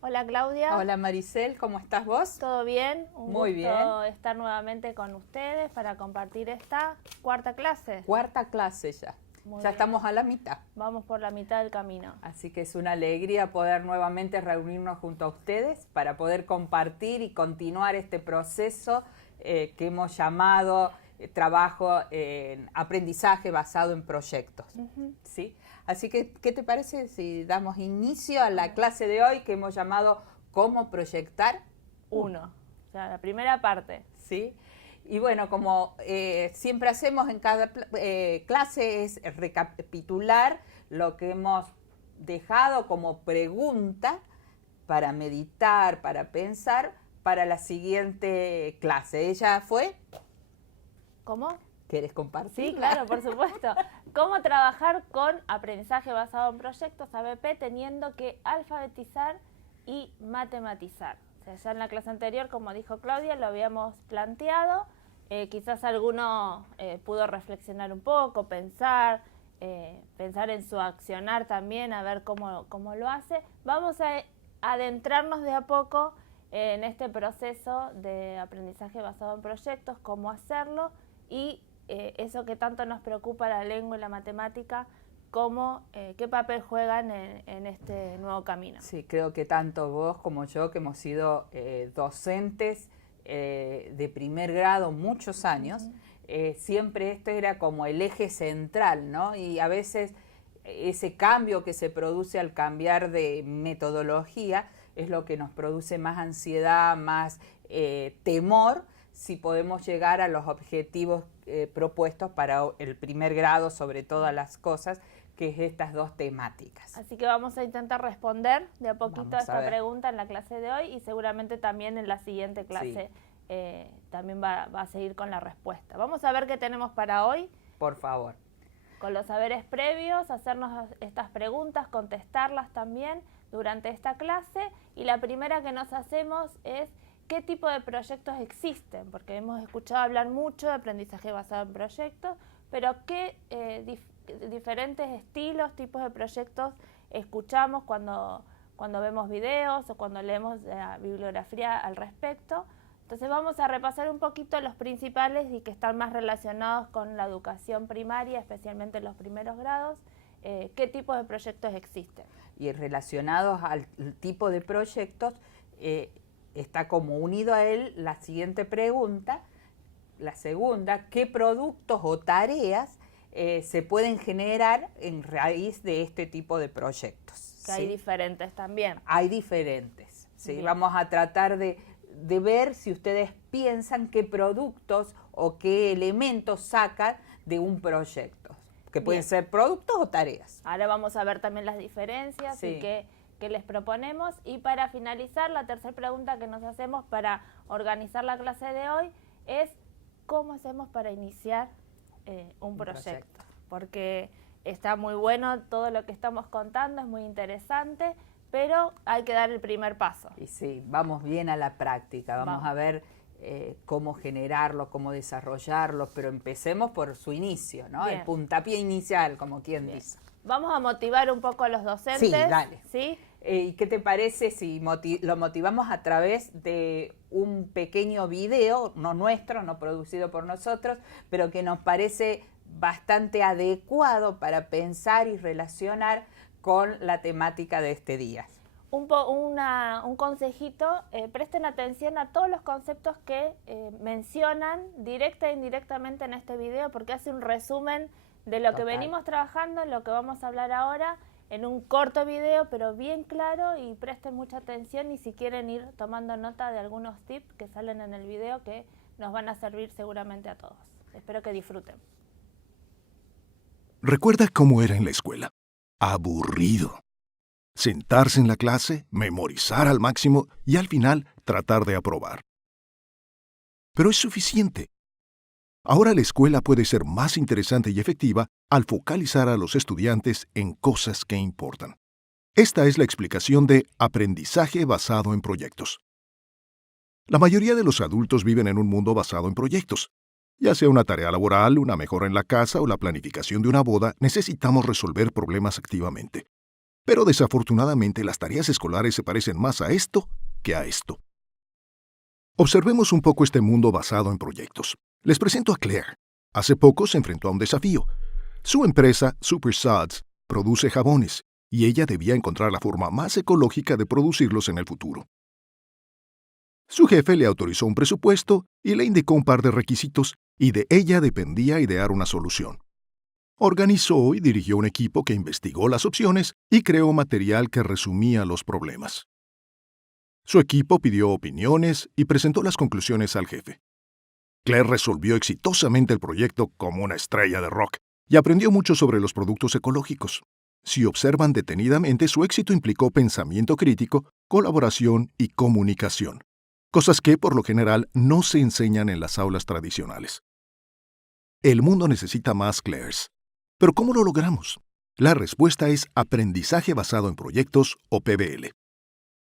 Hola Claudia. Hola Maricel, ¿cómo estás vos? ¿Todo bien? Muy bien. Estar nuevamente con ustedes para compartir esta cuarta clase. Cuarta clase ya. Muy Ya bien. estamos a la mitad. Vamos por la mitad del camino. Así que es una alegría poder nuevamente reunirnos junto a ustedes para poder compartir y continuar este proceso que hemos llamado trabajo en aprendizaje basado en proyectos. ¿Sí? Así que, ¿qué te parece si damos inicio a la clase de hoy que hemos llamado ¿Cómo proyectar? Uno. O sea, la primera parte. ¿Sí? Y bueno, como siempre hacemos en cada clase es recapitular lo que hemos dejado como pregunta para meditar, para pensar, para la siguiente clase. ¿Ella fue? ¿Cómo? ¿Quieres compartir? Sí, claro, por supuesto. ¿Cómo trabajar con aprendizaje basado en proyectos, ABP, teniendo que alfabetizar y matematizar? O sea, ya en la clase anterior, como dijo Claudia, lo habíamos planteado. Quizás alguno pudo reflexionar un poco, pensar en su accionar también, a ver cómo lo hace. Vamos a adentrarnos de a poco en este proceso de aprendizaje basado en proyectos, cómo hacerlo y eso que tanto nos preocupa, la lengua y la matemática, qué papel juegan en este nuevo camino. Sí, creo que tanto vos como yo, que hemos sido docentes de primer grado muchos años, siempre esto era como el eje central, ¿no? Y a veces ese cambio que se produce al cambiar de metodología es lo que nos produce más ansiedad, más temor, si podemos llegar a los objetivos propuestos para el primer grado sobre todas las cosas, que es estas dos temáticas. Así que vamos a intentar responder de a poquito a esta ver. pregunta en la clase de hoy y seguramente también en la siguiente clase también va a seguir con la respuesta. Vamos a ver qué tenemos para hoy. Por favor. Con los saberes previos, hacernos estas preguntas, contestarlas también durante esta clase. Y la primera que nos hacemos es ¿qué tipo de proyectos existen? Porque hemos escuchado hablar mucho de aprendizaje basado en proyectos, pero ¿qué diferentes estilos, tipos de proyectos escuchamos cuando vemos videos o cuando leemos la bibliografía al respecto? Entonces vamos a repasar un poquito los principales y que están más relacionados con la educación primaria, especialmente en los primeros grados. ¿Qué tipos de proyectos existen? Y relacionados al tipo de proyectos, está como unido a él la siguiente pregunta, la segunda, ¿qué productos o tareas se pueden generar en raíz de este tipo de proyectos? Que hay diferentes también. Hay diferentes, ¿sí? Bien. Vamos a tratar de ver si ustedes piensan qué productos o qué elementos sacan de un proyecto, que pueden ser productos o tareas. Ahora vamos a ver también las diferencias y qué les proponemos. Y para finalizar, la tercera pregunta que nos hacemos para organizar la clase de hoy es ¿cómo hacemos para iniciar un proyecto? Porque está muy bueno todo lo que estamos contando, es muy interesante, pero hay que dar el primer paso. Y sí, vamos bien a la práctica, vamos a ver cómo generarlo, cómo desarrollarlo, pero empecemos por su inicio, ¿no? Bien. El puntapié inicial, como quien dice. Vamos a motivar un poco a los docentes. Sí, dale. ¿Sí? ¿Y qué te parece si lo motivamos a través de un pequeño video, no nuestro, no producido por nosotros, pero que nos parece bastante adecuado para pensar y relacionar con la temática de este día? Un consejito, presten atención a todos los conceptos que mencionan directa e indirectamente en este video, porque hace un resumen de lo que venimos trabajando, lo que vamos a hablar ahora, en un corto video, pero bien claro, y presten mucha atención y si quieren ir tomando nota de algunos tips que salen en el video que nos van a servir seguramente a todos. Espero que disfruten. ¿Recuerda cómo era en la escuela? Aburrido. Sentarse en la clase, memorizar al máximo y al final tratar de aprobar. Pero es suficiente. Ahora la escuela puede ser más interesante y efectiva al focalizar a los estudiantes en cosas que importan. Esta es la explicación de aprendizaje basado en proyectos. La mayoría de los adultos viven en un mundo basado en proyectos. Ya sea una tarea laboral, una mejora en la casa o la planificación de una boda, necesitamos resolver problemas activamente. pero desafortunadamente las tareas escolares se parecen más a esto que a esto. Observemos un poco este mundo basado en proyectos. Les presento a Claire. Hace poco se enfrentó a un desafío. Su empresa, Super Suds, produce jabones, y ella debía encontrar la forma más ecológica de producirlos en el futuro. Su jefe le autorizó un presupuesto y le indicó un par de requisitos, y de ella dependía idear una solución. Organizó y dirigió un equipo que investigó las opciones y creó material que resumía los problemas. Su equipo pidió opiniones y presentó las conclusiones al jefe. Claire resolvió exitosamente el proyecto como una estrella de rock y aprendió mucho sobre los productos ecológicos. Si observan detenidamente, su éxito implicó pensamiento crítico, colaboración y comunicación, cosas que, por lo general, no se enseñan en las aulas tradicionales. El mundo necesita más Claires. ¿Pero cómo lo logramos? La respuesta es aprendizaje basado en proyectos o PBL.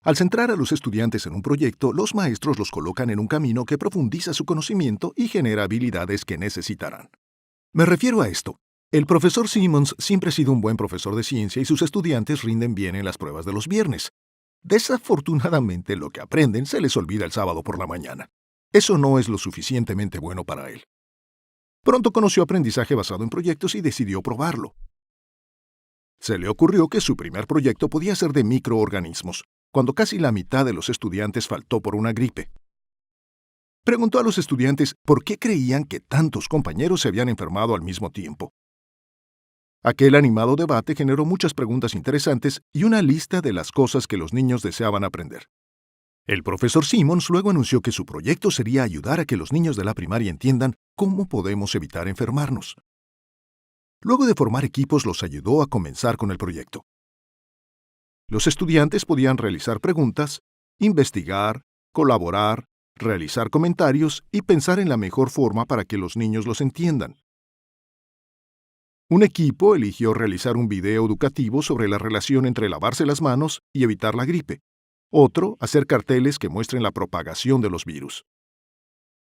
Al centrar a los estudiantes en un proyecto, los maestros los colocan en un camino que profundiza su conocimiento y genera habilidades que necesitarán. Me refiero a esto. El profesor Simmons siempre ha sido un buen profesor de ciencia y sus estudiantes rinden bien en las pruebas de los viernes. Desafortunadamente, lo que aprenden se les olvida el sábado por la mañana. Eso no es lo suficientemente bueno para él. Pronto conoció aprendizaje basado en proyectos y decidió probarlo. Se le ocurrió que su primer proyecto podía ser de microorganismos, cuando casi la mitad de los estudiantes faltó por una gripe. Preguntó a los estudiantes por qué creían que tantos compañeros se habían enfermado al mismo tiempo. Aquel animado debate generó muchas preguntas interesantes y una lista de las cosas que los niños deseaban aprender. El profesor Simmons luego anunció que su proyecto sería ayudar a que los niños de la primaria entiendan cómo podemos evitar enfermarnos. Luego de formar equipos, los ayudó a comenzar con el proyecto. Los estudiantes podían realizar preguntas, investigar, colaborar, realizar comentarios y pensar en la mejor forma para que los niños los entiendan. Un equipo eligió realizar un video educativo sobre la relación entre lavarse las manos y evitar la gripe. Otro, hacer carteles que muestren la propagación de los virus.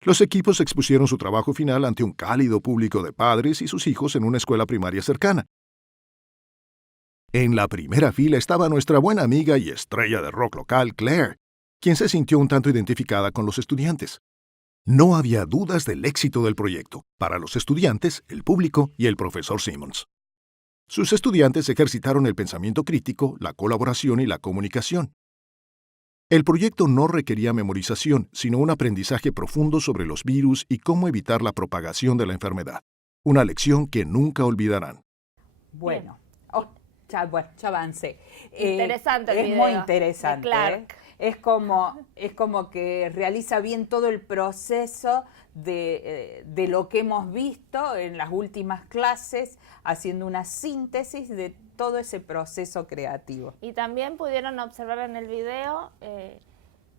Los equipos expusieron su trabajo final ante un cálido público de padres y sus hijos en una escuela primaria cercana. En la primera fila estaba nuestra buena amiga y estrella de rock local, Claire, quien se sintió un tanto identificada con los estudiantes. No había dudas del éxito del proyecto, para los estudiantes, el público y el profesor Simmons. Sus estudiantes ejercitaron el pensamiento crítico, la colaboración y la comunicación. El proyecto no requería memorización, sino un aprendizaje profundo sobre los virus y cómo evitar la propagación de la enfermedad. Una lección que nunca olvidarán. Bueno, ya avancé. Interesante el es video muy interesante. de Clark. Es como que realiza bien todo el proceso de lo que hemos visto en las últimas clases, haciendo una síntesis de todo ese proceso creativo. Y también pudieron observar en el video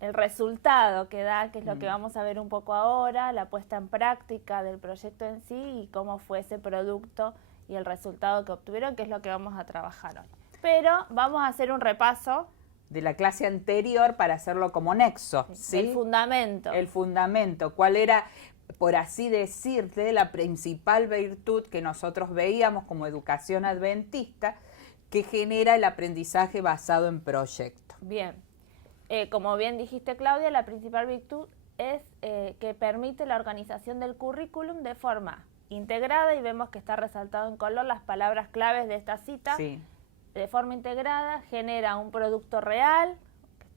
el resultado que da, que es lo que vamos a ver un poco ahora, la puesta en práctica del proyecto en sí y cómo fue ese producto y el resultado que obtuvieron, que es lo que vamos a trabajar hoy. Pero vamos a hacer un repaso de la clase anterior para hacerlo como nexo, ¿sí? El fundamento. El fundamento. ¿Cuál era, por así decirte, la principal virtud que nosotros veíamos como educación adventista que genera el aprendizaje basado en proyectos? Bien. Como bien dijiste, Claudia, la principal virtud es que permite la organización del currículum de forma integrada, y vemos que está resaltado en color las palabras claves de esta cita. Sí. De forma integrada, genera un producto real,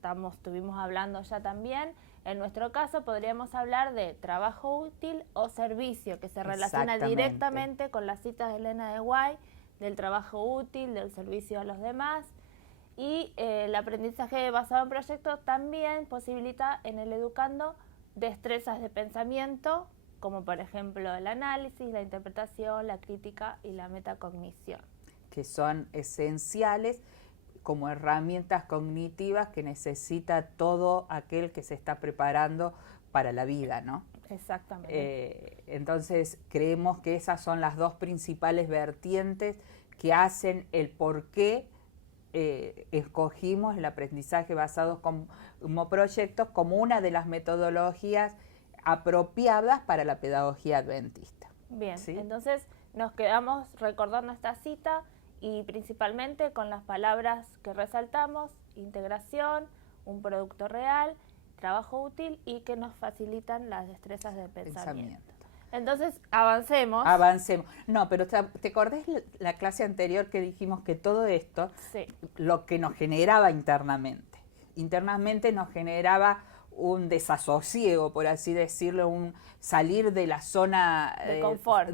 que estuvimos hablando ya también. En nuestro caso podríamos hablar de trabajo útil o servicio, que se relaciona directamente con las citas de Elena de White, del trabajo útil, del servicio a los demás. Y el aprendizaje basado en proyectos también posibilita en el educando destrezas de pensamiento, como por ejemplo el análisis, la interpretación, la crítica y la metacognición, que son esenciales como herramientas cognitivas que necesita todo aquel que se está preparando para la vida, ¿no? Exactamente. Entonces, creemos que esas son las dos principales vertientes que hacen el por qué escogimos el aprendizaje basado como proyectos como una de las metodologías apropiadas para la pedagogía adventista. Bien, ¿sí? Entonces nos quedamos recordando esta cita y principalmente con las palabras que resaltamos: integración, un producto real, trabajo útil y que nos facilitan las destrezas de pensamiento. Entonces, avancemos. Avancemos. No, pero ¿te acordás la clase anterior que dijimos que todo esto, sí, lo que nos generaba internamente? Internamente nos generaba un desasosiego, por así decirlo, un salir de la zona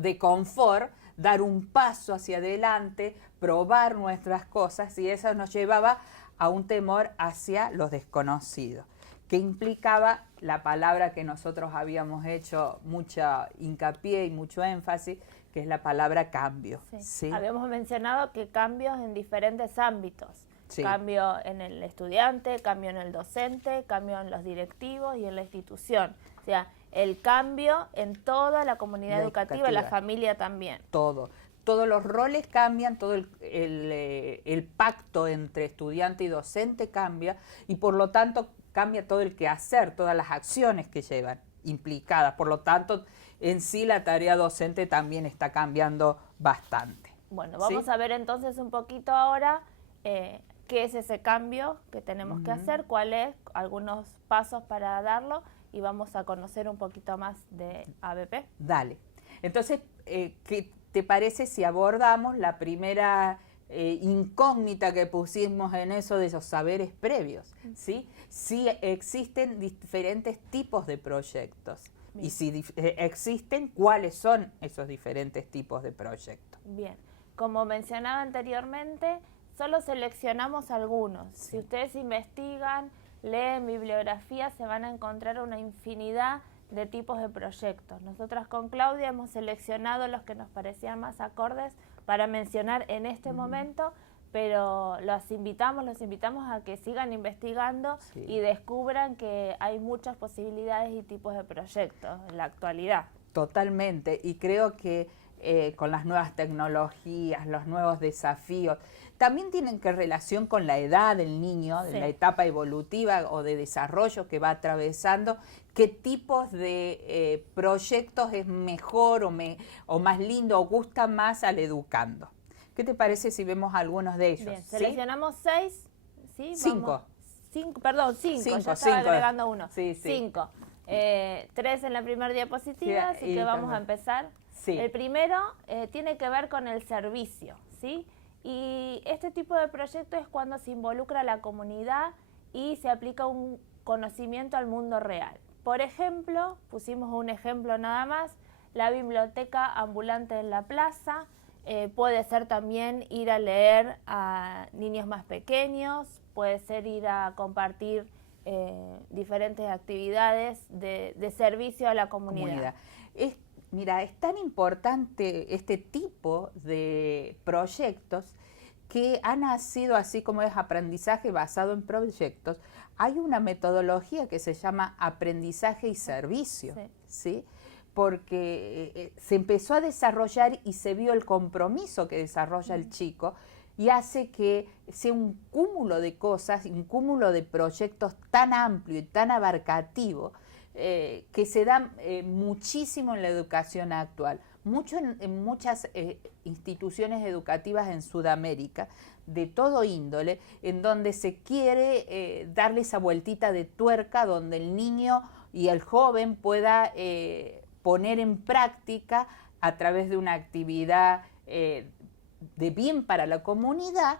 de confort, dar un paso hacia adelante, probar nuestras cosas, y eso nos llevaba a un temor hacia los desconocidos, que implicaba la palabra que nosotros habíamos hecho mucha hincapié y mucho énfasis, que es la palabra cambio. Sí. ¿Sí? Habíamos mencionado que cambios en diferentes ámbitos. Sí. Cambio en el estudiante, cambio en el docente, cambio en los directivos y en la institución. O sea, el cambio en toda la comunidad educativa, la familia también. Todo. Todos los roles cambian, todo el pacto entre estudiante y docente cambia, y por lo tanto cambia todo el quehacer, todas las acciones que llevan implicadas. Por lo tanto, en sí la tarea docente también está cambiando bastante. Bueno, vamos a ver entonces un poquito ahora qué es ese cambio que tenemos que hacer, cuál es, algunos pasos para darlo, y vamos a conocer un poquito más de ABP. Dale. Entonces, ¿qué te parece si abordamos la primera incógnita que pusimos en eso de esos saberes previos? ¿Sí? Si existen diferentes tipos de proyectos. Bien. Y si existen, ¿cuáles son esos diferentes tipos de proyectos? Bien. Como mencionaba anteriormente, solo seleccionamos algunos. Sí. Si ustedes investigan, leen bibliografía, se van a encontrar una infinidad de tipos de proyectos. Nosotras con Claudia hemos seleccionado los que nos parecían más acordes para mencionar en este momento, pero los invitamos a que sigan investigando y descubran que hay muchas posibilidades y tipos de proyectos en la actualidad. Totalmente, y creo que con las nuevas tecnologías, los nuevos desafíos, también tienen que relación con la edad del niño, de la etapa evolutiva o de desarrollo que va atravesando, qué tipos de proyectos es mejor o más lindo o gusta más al educando. ¿Qué te parece si vemos algunos de ellos? Bien, seleccionamos 6, ¿sí? 5. 5, perdón, 5, ya estaba agregando uno. 5. 3 en la primera diapositiva, así que vamos a empezar. Sí. El primero tiene que ver con el servicio, ¿sí? Y este tipo de proyecto es cuando se involucra a la comunidad y se aplica un conocimiento al mundo real. Por ejemplo, pusimos un ejemplo nada más, la biblioteca ambulante en la plaza. Puede ser también ir a leer a niños más pequeños, puede ser ir a compartir diferentes actividades de servicio a la comunidad. Mira, es tan importante este tipo de proyectos que ha nacido, así como es aprendizaje basado en proyectos, hay una metodología que se llama aprendizaje y servicio, ¿sí? Porque se empezó a desarrollar y se vio el compromiso que desarrolla el chico, y hace que sea un cúmulo de cosas, un cúmulo de proyectos tan amplio y tan abarcativo, que se dan muchísimo en la educación actual, mucho en muchas instituciones educativas en Sudamérica, de todo índole, en donde se quiere darle esa vueltita de tuerca, donde el niño y el joven pueda poner en práctica a través de una actividad de bien para la comunidad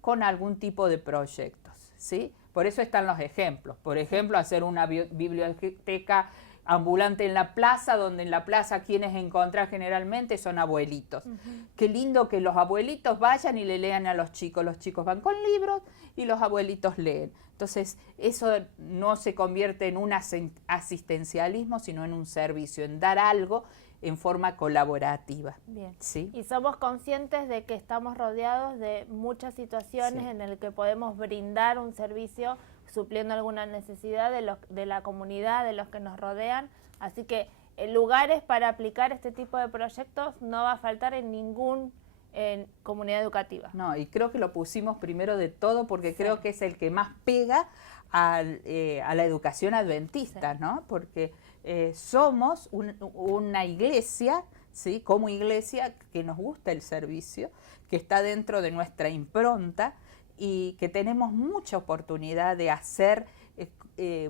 con algún tipo de proyectos, ¿sí? Por eso están los ejemplos. Por ejemplo, hacer una biblioteca ambulante en la plaza, donde en la plaza quienes encontrar generalmente son abuelitos. Qué lindo que los abuelitos vayan y le lean a los chicos van con libros y los abuelitos leen. Entonces, eso no se convierte en un asistencialismo, sino en un servicio, en dar algo en forma colaborativa. Bien. ¿Sí? Y somos conscientes de que estamos rodeados de muchas situaciones en las que podemos brindar un servicio supliendo alguna necesidad de la comunidad, de los que nos rodean. Así que lugares para aplicar este tipo de proyectos no va a faltar en comunidad educativa. No, y creo que lo pusimos primero de todo porque creo que es el que más pega a la educación adventista, ¿no? Porque somos una iglesia, ¿sí? Como iglesia, que nos gusta el servicio, que está dentro de nuestra impronta y que tenemos mucha oportunidad de hacer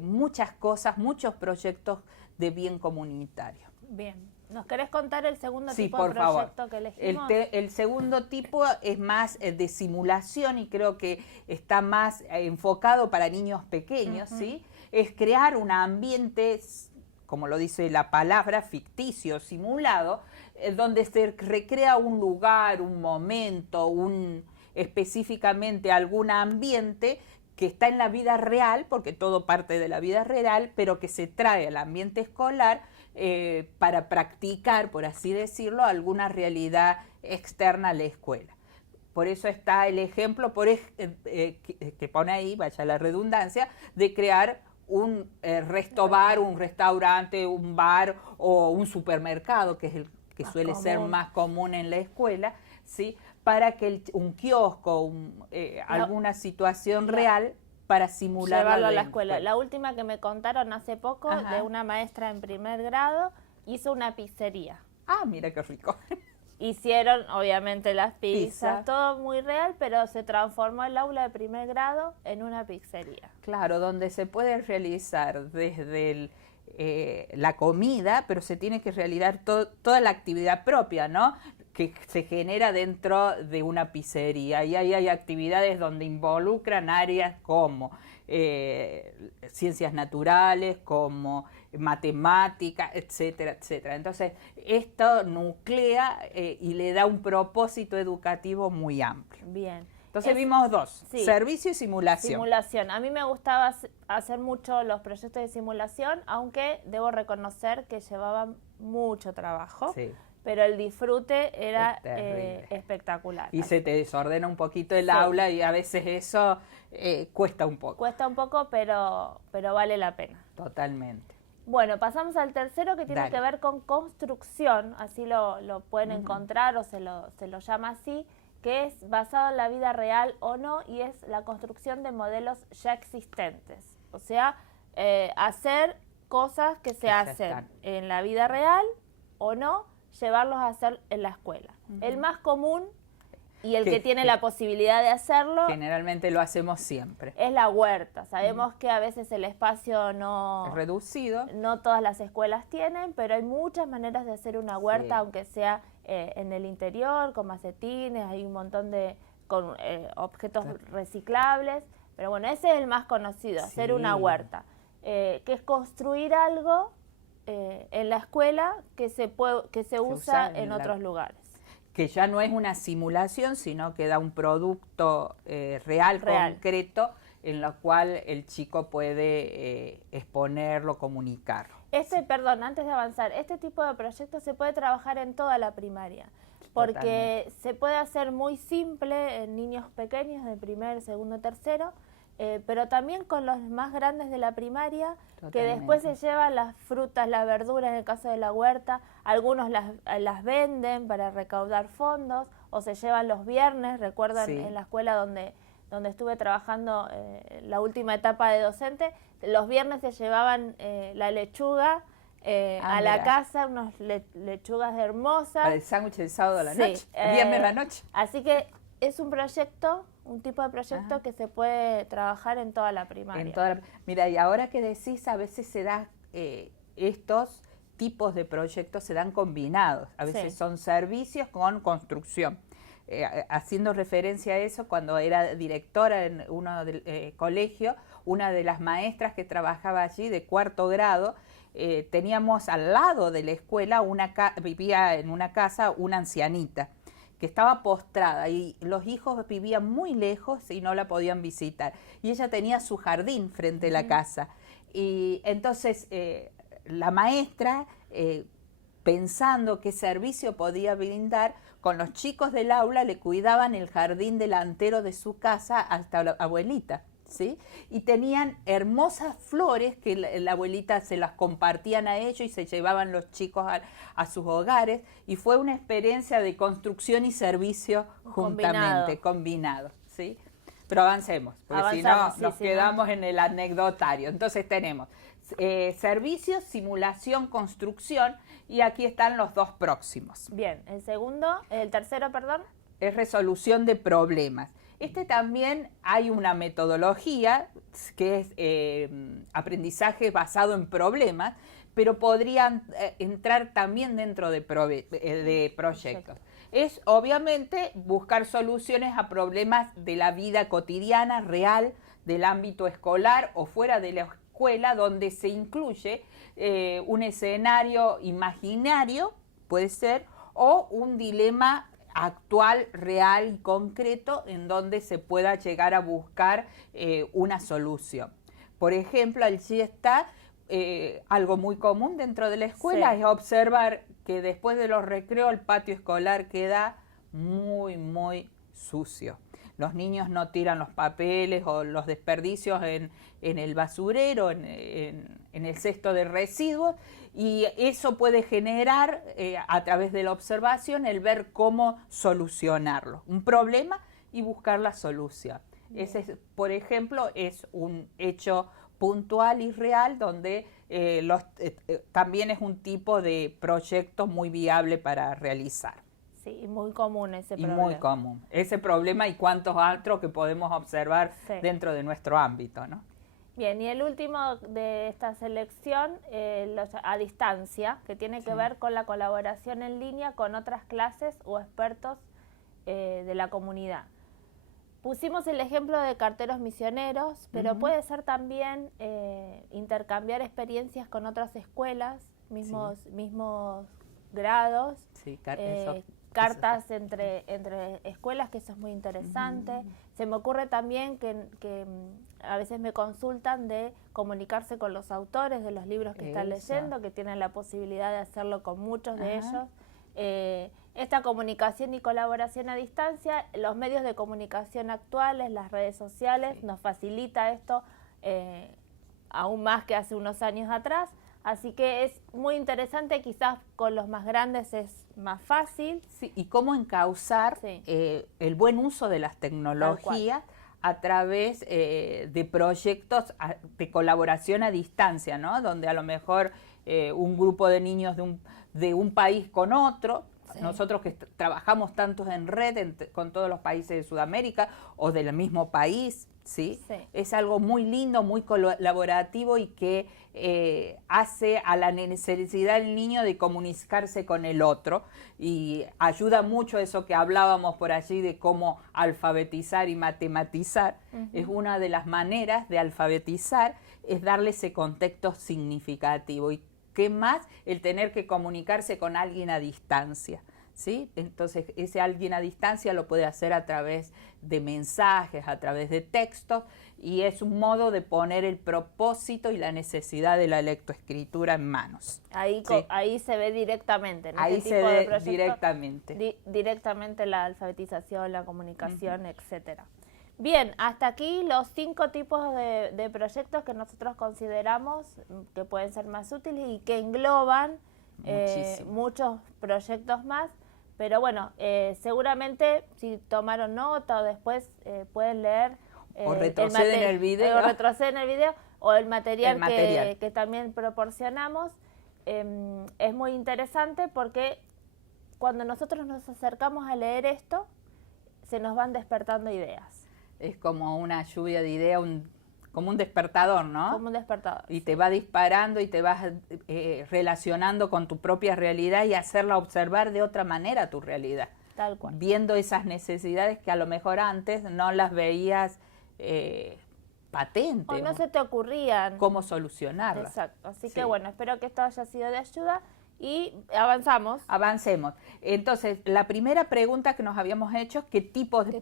muchas cosas, muchos proyectos de bien comunitario. Bien. ¿Nos querés contar el segundo Sí, tipo de por favor. proyecto que elegimos? El segundo tipo es más de simulación y creo que está más enfocado para niños pequeños, ¿sí? Es crear un ambiente, como lo dice la palabra, ficticio, simulado, donde se recrea un lugar, un momento, específicamente algún ambiente que está en la vida real, porque todo parte de la vida real, pero que se trae al ambiente escolar para practicar, por así decirlo, alguna realidad externa a la escuela. Por eso está el ejemplo que pone ahí, vaya la redundancia, de crear un restobar, un restaurante, un bar o un supermercado, que es el que suele ser más común en la escuela, ¿sí? Para que un kiosco, alguna situación real para simular llevarlo a la escuela. La última que me contaron hace poco, de una maestra en primer grado, hizo una pizzería. Ah, mira qué rico. Hicieron, obviamente, las pizzas, todo muy real, pero se transformó el aula de primer grado en una pizzería. Claro, donde se puede realizar desde la comida, pero se tiene que realizar toda la actividad propia, ¿no? Que se genera dentro de una pizzería. Y ahí hay actividades donde involucran áreas como ciencias naturales, como matemáticas, etcétera, etcétera. Entonces, esto nuclea y le da un propósito educativo muy amplio. Bien. Entonces vimos dos, sí, servicio y simulación. Simulación. A mí me gustaba hacer mucho los proyectos de simulación, aunque debo reconocer que llevaban mucho trabajo. Sí. Pero el disfrute era espectacular. Y se te desordena un poquito el aula y a veces eso cuesta un poco. Cuesta un poco, pero vale la pena. Totalmente. Bueno, pasamos al tercero, que tiene que ver con construcción, así lo pueden encontrar o se lo llama así, que es basado en la vida real o no, y es la construcción de modelos ya existentes. O sea, hacer cosas que se hacen en la vida real o no, llevarlos a hacer en la escuela. El más común y el que tiene la posibilidad de hacerlo, generalmente lo hacemos siempre, es la huerta. Sabemos que a veces el espacio es reducido, no todas las escuelas tienen, pero hay muchas maneras de hacer una huerta, aunque sea en el interior, con macetines, hay un montón de objetos reciclables, pero bueno, ese es el más conocido, hacer una huerta, que es construir algo en la escuela que se usa en otros lugares. Que ya no es una simulación, sino que da un producto real, concreto, en lo cual el chico puede exponerlo, comunicarlo. Perdón, antes de avanzar, este tipo de proyectos se puede trabajar en toda la primaria, porque se puede hacer muy simple en niños pequeños de primer, segundo, tercero, pero también con los más grandes de la primaria, que después se llevan las frutas, las verduras, en el caso de la huerta, algunos las venden para recaudar fondos, o se llevan los viernes. Recuerdan en la escuela donde estuve trabajando la última etapa de docente, los viernes se llevaban la lechuga a la casa, unas lechugas hermosas. Para el sándwich del sábado a la noche, viernes a la noche. Así que es un proyecto, un tipo de proyecto que se puede trabajar en toda la primaria. Mira, y ahora que decís, a veces se da, estos tipos de proyectos se dan combinados. A veces son servicios con construcción. Haciendo referencia a eso, cuando era directora en uno del colegio, una de las maestras que trabajaba allí de cuarto grado, teníamos al lado de la escuela, vivía en una casa una ancianita que estaba postrada y los hijos vivían muy lejos y no la podían visitar. Y ella tenía su jardín frente a la casa. Y entonces la maestra, pensando qué servicio podía brindar, con los chicos del aula le cuidaban el jardín delantero de su casa hasta la abuelita, ¿sí? Y tenían hermosas flores que la abuelita se las compartían a ellos y se llevaban los chicos a sus hogares, y fue una experiencia de construcción y servicio juntamente, combinado, ¿sí? Pero avancemos, porque si no Avanzamos, sí, nos sí, quedamos en el anecdotario. Entonces tenemos servicios, simulación, construcción, y aquí están los dos próximos. Bien, el tercero, perdón. Es resolución de problemas. También hay una metodología que es aprendizaje basado en problemas, pero podrían entrar también dentro de proyectos. Es obviamente buscar soluciones a problemas de la vida cotidiana, real, del ámbito escolar o fuera de la escuela, donde se incluye un escenario imaginario, puede ser, o un dilema actual, real y concreto, en donde se pueda llegar a buscar una solución. Por ejemplo, allí está algo muy común dentro de la escuela, sí, es observar que después de los recreos el patio escolar queda muy, muy sucio. Los niños no tiran los papeles o los desperdicios en el basurero, en el cesto de residuos, y eso puede generar, a través de la observación, el ver cómo solucionarlo. Un problema y buscar la solución. Ese, por ejemplo, es un hecho puntual y real, donde también es un tipo de proyecto muy viable para realizar. Sí, muy común ese Y problema. muy común. Ese problema y cuántos otros que podemos observar dentro de nuestro ámbito, ¿no? Bien, y el último de esta selección, a distancia, que tiene que ver con la colaboración en línea con otras clases o expertos de la comunidad. Pusimos el ejemplo de carteros misioneros, pero puede ser también intercambiar experiencias con otras escuelas, mismos grados, cartas entre escuelas, que eso es muy interesante. Se me ocurre también que a veces me consultan de comunicarse con los autores de los libros que están leyendo, que tienen la posibilidad de hacerlo con muchos de ellos. Esta comunicación y colaboración a distancia, los medios de comunicación actuales, las redes sociales, nos facilita esto aún más que hace unos años atrás. Así que es muy interesante, quizás con los más grandes es más fácil. Sí, y cómo encauzar el buen uso de las tecnologías a través de proyectos de colaboración a distancia, ¿no? Donde a lo mejor un grupo de niños de un país con otro, nosotros que trabajamos tantos en red con todos los países de Sudamérica o del mismo país, ¿sí? Es algo muy lindo, muy colaborativo y que hace a la necesidad del niño de comunicarse con el otro, y ayuda mucho eso que hablábamos por allí de cómo alfabetizar y matematizar. Es una de las maneras de alfabetizar, es darle ese contexto significativo. Y qué más el tener que comunicarse con alguien a distancia, ¿sí? Entonces, ese alguien a distancia lo puede hacer a través de mensajes, a través de textos, y es un modo de poner el propósito y la necesidad de la lectoescritura en manos. Ahí se ve directamente, ¿no? Ahí se ve directamente. Directamente la alfabetización, la comunicación, etcétera. Bien, hasta aquí los 5 tipos de proyectos que nosotros consideramos que pueden ser más útiles y que engloban muchos proyectos más. Pero bueno, seguramente si tomaron nota o después pueden leer o retroceden el video. O el material que también proporcionamos. Es muy interesante porque cuando nosotros nos acercamos a leer esto, se nos van despertando ideas. Es como una lluvia de ideas, como un despertador, ¿no? Como un despertador. Y te va disparando y te vas relacionando con tu propia realidad y hacerla observar de otra manera tu realidad. Tal cual. Viendo esas necesidades que a lo mejor antes no las veías patentes. O no se te ocurrían. Cómo solucionarlas. Exacto. Así que bueno, espero que esto haya sido de ayuda. Y avanzamos. Avancemos. Entonces, la primera pregunta que nos habíamos hecho, ¿qué tipo de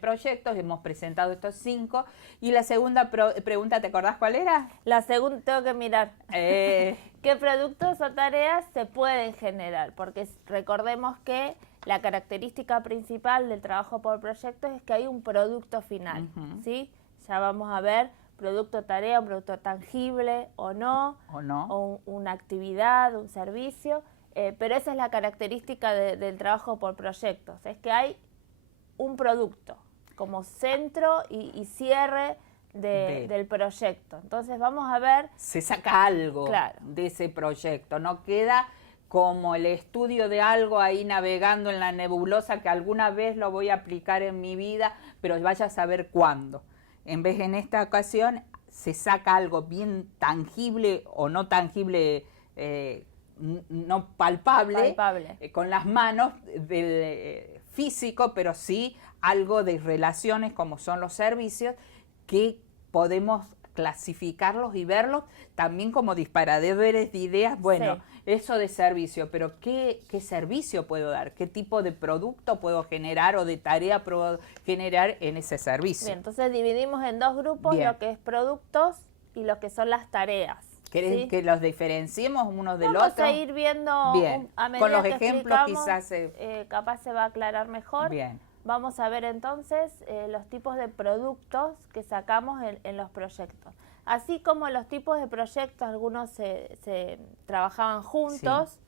proyectos? Hemos presentado estos 5. Y la segunda pregunta, ¿te acordás cuál era? La segunda, tengo que mirar. ¿Qué productos o tareas se pueden generar? Porque recordemos que la característica principal del trabajo por proyectos es que hay un producto final, ¿sí? Ya vamos a ver producto tarea, un producto tangible o no, o una actividad, un servicio, pero esa es la característica del trabajo por proyectos, es que hay un producto. como centro y cierre del proyecto. Entonces vamos a ver... Se saca algo de ese proyecto, no queda como el estudio de algo ahí navegando en la nebulosa que alguna vez lo voy a aplicar en mi vida, pero vaya a saber cuándo. En vez en esta ocasión se saca algo bien tangible o no tangible, no palpable. Con las manos del físico, pero sí algo de relaciones como son los servicios que podemos clasificarlos y verlos también como disparadores de ideas. Bueno, eso de servicio, pero ¿qué servicio puedo dar? ¿Qué tipo de producto puedo generar o de tarea puedo generar en ese servicio? Bien, entonces dividimos en dos grupos lo que es productos y lo que son las tareas. ¿Querés que los diferenciemos unos del otro? Vamos a ir viendo a medida con los que ejemplos quizás capaz se va a aclarar mejor. Bien. Vamos a ver entonces los tipos de productos que sacamos en los proyectos. Así como los tipos de proyectos, algunos se trabajaban juntos,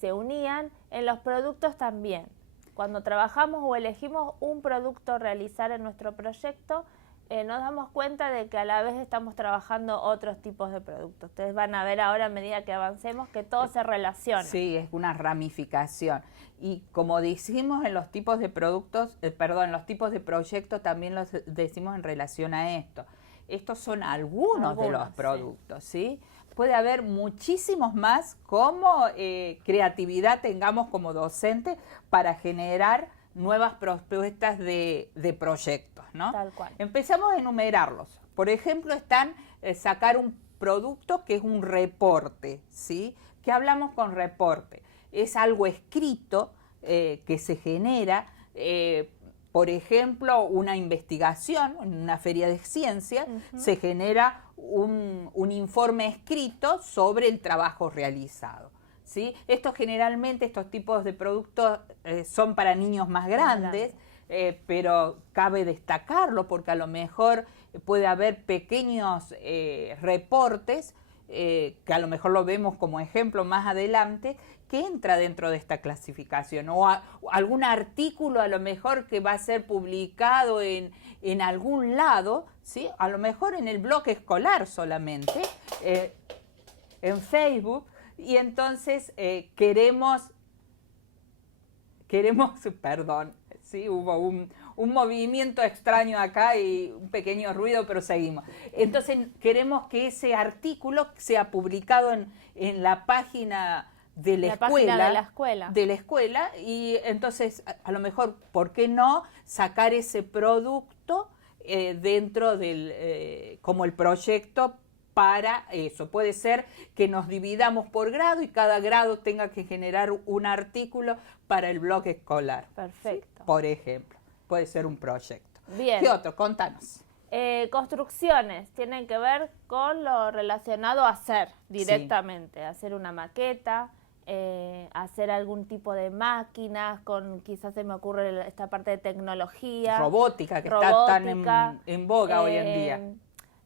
se unían, en los productos también. Cuando trabajamos o elegimos un producto a realizar en nuestro proyecto, nos damos cuenta de que a la vez estamos trabajando otros tipos de productos. Ustedes van a ver ahora a medida que avancemos que todo se relaciona. Sí, es una ramificación. Y como decimos en los tipos de productos, en los tipos de proyectos también los decimos en relación a esto. Estos son algunos de los productos, ¿sí? Puede haber muchísimos más como creatividad tengamos como docentes para generar nuevas propuestas de proyectos, ¿no? Tal cual. Empezamos a enumerarlos. Por ejemplo, están sacar un producto que es un reporte, ¿sí? ¿Qué hablamos con reporte? Es algo escrito que se genera, por ejemplo, una investigación, en una feria de ciencias, se genera un informe escrito sobre el trabajo realizado. ¿Sí? Estos tipos de productos son para niños más grandes, pero cabe destacarlo porque a lo mejor puede haber pequeños reportes, que a lo mejor lo vemos como ejemplo más adelante, que entra dentro de esta clasificación, o algún artículo a lo mejor que va a ser publicado en algún lado, ¿sí? A lo mejor en el blog escolar solamente, en Facebook. Y entonces queremos, perdón, sí, hubo un movimiento extraño acá y un pequeño ruido, pero seguimos. Entonces queremos que ese artículo sea publicado en la página de la escuela, y entonces a lo mejor, ¿por qué no sacar ese producto dentro del, como el proyecto? Para eso, puede ser que nos dividamos por grado y cada grado tenga que generar un artículo para el blog escolar. Perfecto. ¿Sí? Por ejemplo, puede ser un proyecto. Bien. ¿Qué otro? Contanos. Construcciones tienen que ver con lo relacionado a hacer directamente, hacer una maqueta, hacer algún tipo de máquinas, quizás se me ocurre esta parte de tecnología. Robótica, que está tan en boga hoy en día.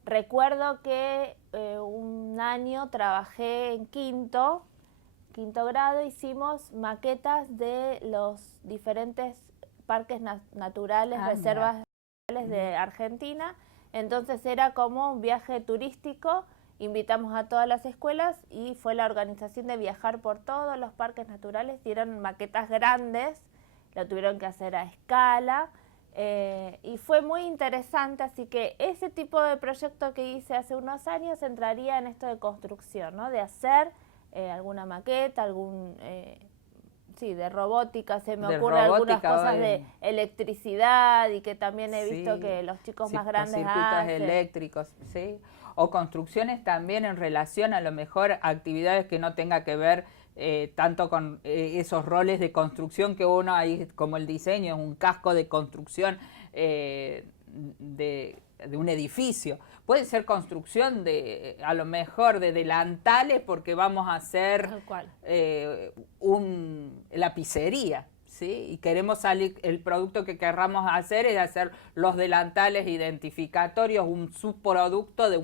Recuerdo que un año trabajé en quinto grado, hicimos maquetas de los diferentes parques naturales, reservas naturales de Argentina. Entonces era como un viaje turístico, invitamos a todas las escuelas y fue la organización de viajar por todos los parques naturales, y eran maquetas grandes, lo tuvieron que hacer a escala. Y fue muy interesante, así que ese tipo de proyecto que hice hace unos años entraría en esto de construcción, ¿no? De hacer alguna maqueta, de robótica, se me ocurren algunas cosas de electricidad, y que también he visto que los chicos más grandes circuitos eléctricos, sí, o construcciones también en relación a lo mejor actividades que no tenga que ver tanto con esos roles de construcción que uno ahí, como el diseño, es un casco de construcción de un edificio. Puede ser construcción a lo mejor de delantales, porque vamos a hacer la pizzería, ¿sí? Y queremos salir, el producto que querramos hacer es hacer los delantales identificatorios, un subproducto de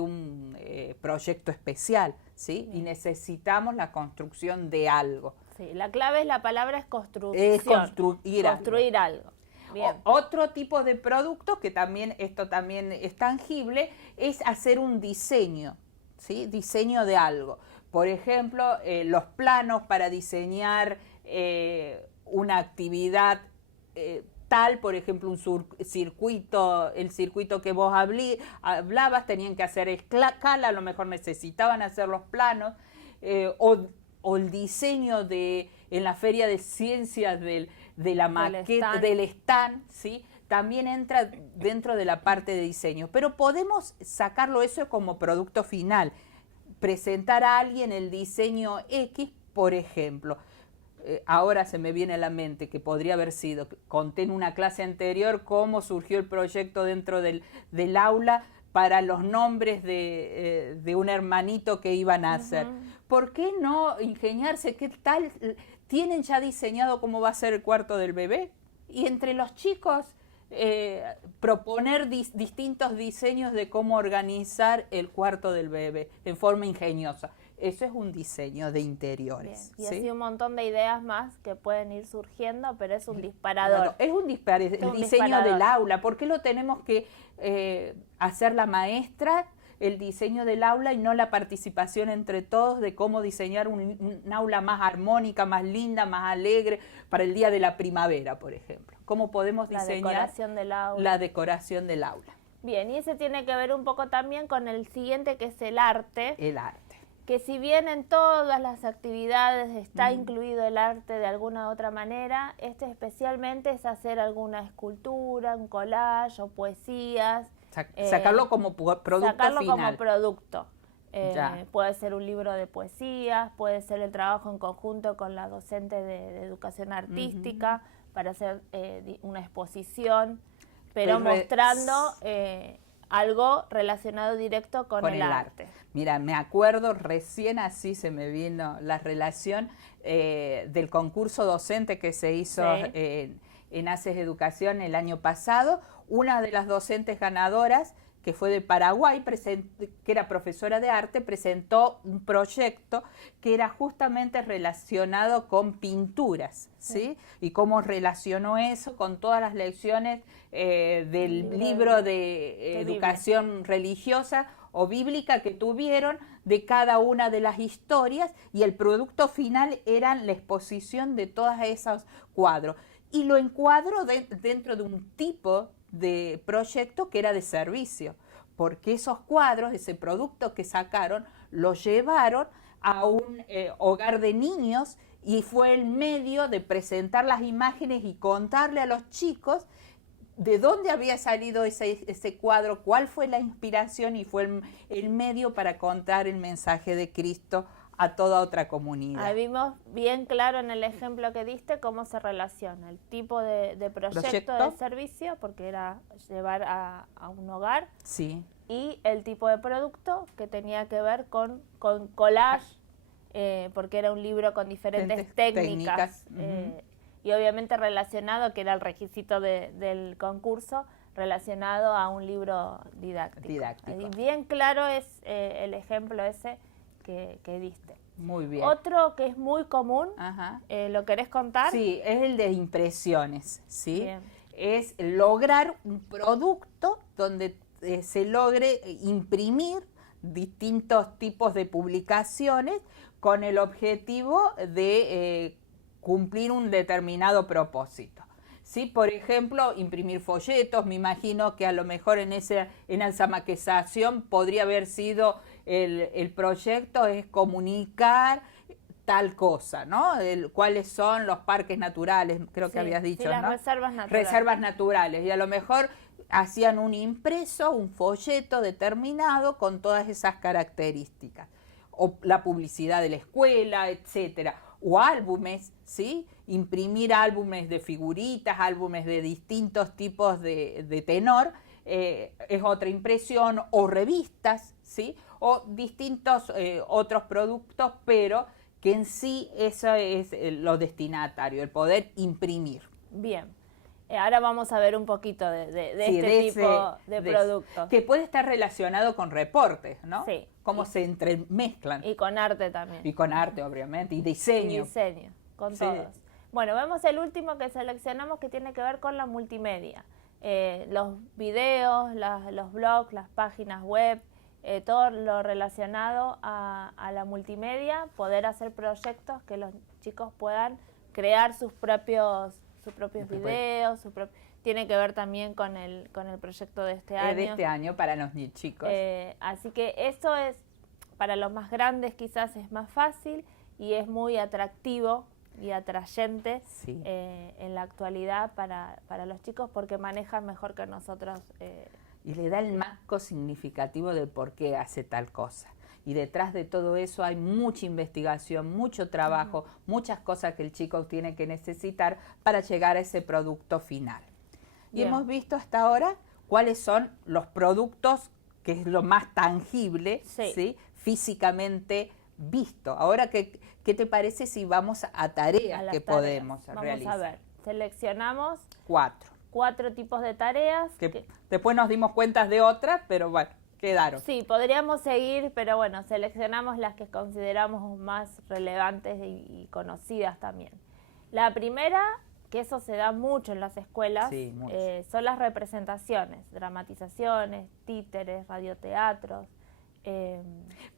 un proyecto especial, ¿sí? Y necesitamos la construcción de algo. Sí, la clave es la palabra es construcción. Es construir algo. Bien. Otro tipo de producto, que también esto también es tangible, es hacer un diseño, ¿sí? Diseño de algo. Por ejemplo, los planos para diseñar una actividad tal, por ejemplo, circuito, el circuito que vos hablabas, tenían que hacer escala, a lo mejor necesitaban hacer los planos, o el diseño en la Feria de Ciencias de la maqueta, del stand, ¿sí? También entra dentro de la parte de diseño, pero podemos sacarlo eso como producto final, presentar a alguien el diseño X, por ejemplo. Ahora se me viene a la mente que podría haber sido, conté en una clase anterior cómo surgió el proyecto dentro del aula para los nombres de un hermanito que iban a hacer. ¿Por qué no ingeniarse? ¿Qué tal? ¿Tienen ya diseñado cómo va a ser el cuarto del bebé? Y entre los chicos proponer distintos diseños de cómo organizar el cuarto del bebé en forma ingeniosa. Eso es un diseño de interiores. Bien. Y ¿sí? así un montón de ideas más que pueden ir surgiendo, pero es un disparador. Claro, es un disparador, el diseño del aula. ¿Por qué lo tenemos que hacer la maestra, el diseño del aula, y no la participación entre todos de cómo diseñar un aula más armónica, más linda, más alegre para el día de la primavera, por ejemplo? ¿Cómo podemos diseñar la decoración del aula? Bien, y ese tiene que ver un poco también con el siguiente, que es el arte. El arte. Que si bien en todas las actividades está incluido el arte de alguna u otra manera, especialmente es hacer alguna escultura, un collage o poesías. Sacarlo como producto sacarlo final. Como producto. Puede ser un libro de poesías, puede ser el trabajo en conjunto con la docente de educación artística para hacer una exposición, pero mostrando algo relacionado directo con el arte. Mira, me acuerdo, recién así se me vino la relación del concurso docente que se hizo en ACES Educación el año pasado. Una de las docentes ganadoras, que fue de Paraguay, que era profesora de arte, presentó un proyecto que era justamente relacionado con pinturas, ¿sí? Y cómo relacionó eso con todas las lecciones del libro de educación religiosa o bíblica que tuvieron de cada una de las historias, y el producto final era la exposición de todos esos cuadros. Y lo encuadro dentro de un tipo de proyecto que era de servicio, porque esos cuadros, ese producto que sacaron, lo llevaron a un hogar de niños, y fue el medio de presentar las imágenes y contarle a los chicos de dónde había salido ese cuadro, cuál fue la inspiración, y fue el medio para contar el mensaje de Cristo a toda otra comunidad. Ahí vimos bien claro en el ejemplo que diste cómo se relaciona el tipo de proyecto de servicio, porque era llevar a un hogar, sí, y el tipo de producto que tenía que ver con collage, porque era un libro con diferentes técnicas. Y obviamente relacionado, que era el requisito del concurso, relacionado a un libro didáctico. Y bien claro es el ejemplo ese que diste. Muy bien. Otro que es muy común, ¿lo querés contar? Sí, es el de impresiones, ¿sí? Bien. Es lograr un producto donde se logre imprimir distintos tipos de publicaciones con el objetivo de cumplir un determinado propósito. ¿Sí? Por ejemplo, imprimir folletos. Me imagino que a lo mejor en esa maquetación podría haber sido el proyecto es comunicar tal cosa, ¿no? Cuáles son los parques naturales, creo que habías dicho, las ¿no? Reservas naturales. Reservas naturales. Y a lo mejor hacían un impreso, un folleto determinado con todas esas características. O la publicidad de la escuela, etcétera. O álbumes, ¿sí? Imprimir álbumes de figuritas, álbumes de distintos tipos de tenor, es otra impresión, o revistas, ¿sí? O distintos otros productos, pero que en sí eso es lo destinatario, el poder imprimir. Bien. Ahora vamos a ver un poquito de este tipo de productos. Que puede estar relacionado con reportes, ¿no? Sí. Cómo se entremezclan. Y con arte también. Y con arte, obviamente, y diseño. Y diseño, con todos. Bueno, vemos el último que seleccionamos que tiene que ver con la multimedia. Los videos, los blogs, las páginas web, todo lo relacionado a la multimedia, poder hacer proyectos que los chicos puedan crear sus propios videos, tiene que ver también con el proyecto de este año. De este año para los chicos. Así que esto es, para los más grandes quizás es más fácil y es muy atractivo y atrayente Sí. En la actualidad para los chicos porque manejan mejor que nosotros. Y le da el marco significativo del por qué hace tal cosa. Y detrás de todo eso hay mucha investigación, mucho trabajo, muchas cosas que el chico tiene que necesitar para llegar a ese producto final. Y Bien. hemos visto hasta ahora cuáles son los productos, que es lo más tangible, Sí. ¿sí? Físicamente visto. Ahora, ¿qué te parece si vamos a tareas A las que tareas. podemos realizar? Vamos a ver, seleccionamos 4. tipos de tareas. Que después nos dimos cuenta de otras, pero bueno, quedaron. Sí, podríamos seguir, pero bueno, seleccionamos las que consideramos más relevantes y conocidas también. La primera, que eso se da mucho en las escuelas, Sí, mucho. son las representaciones, dramatizaciones, títeres, radioteatros.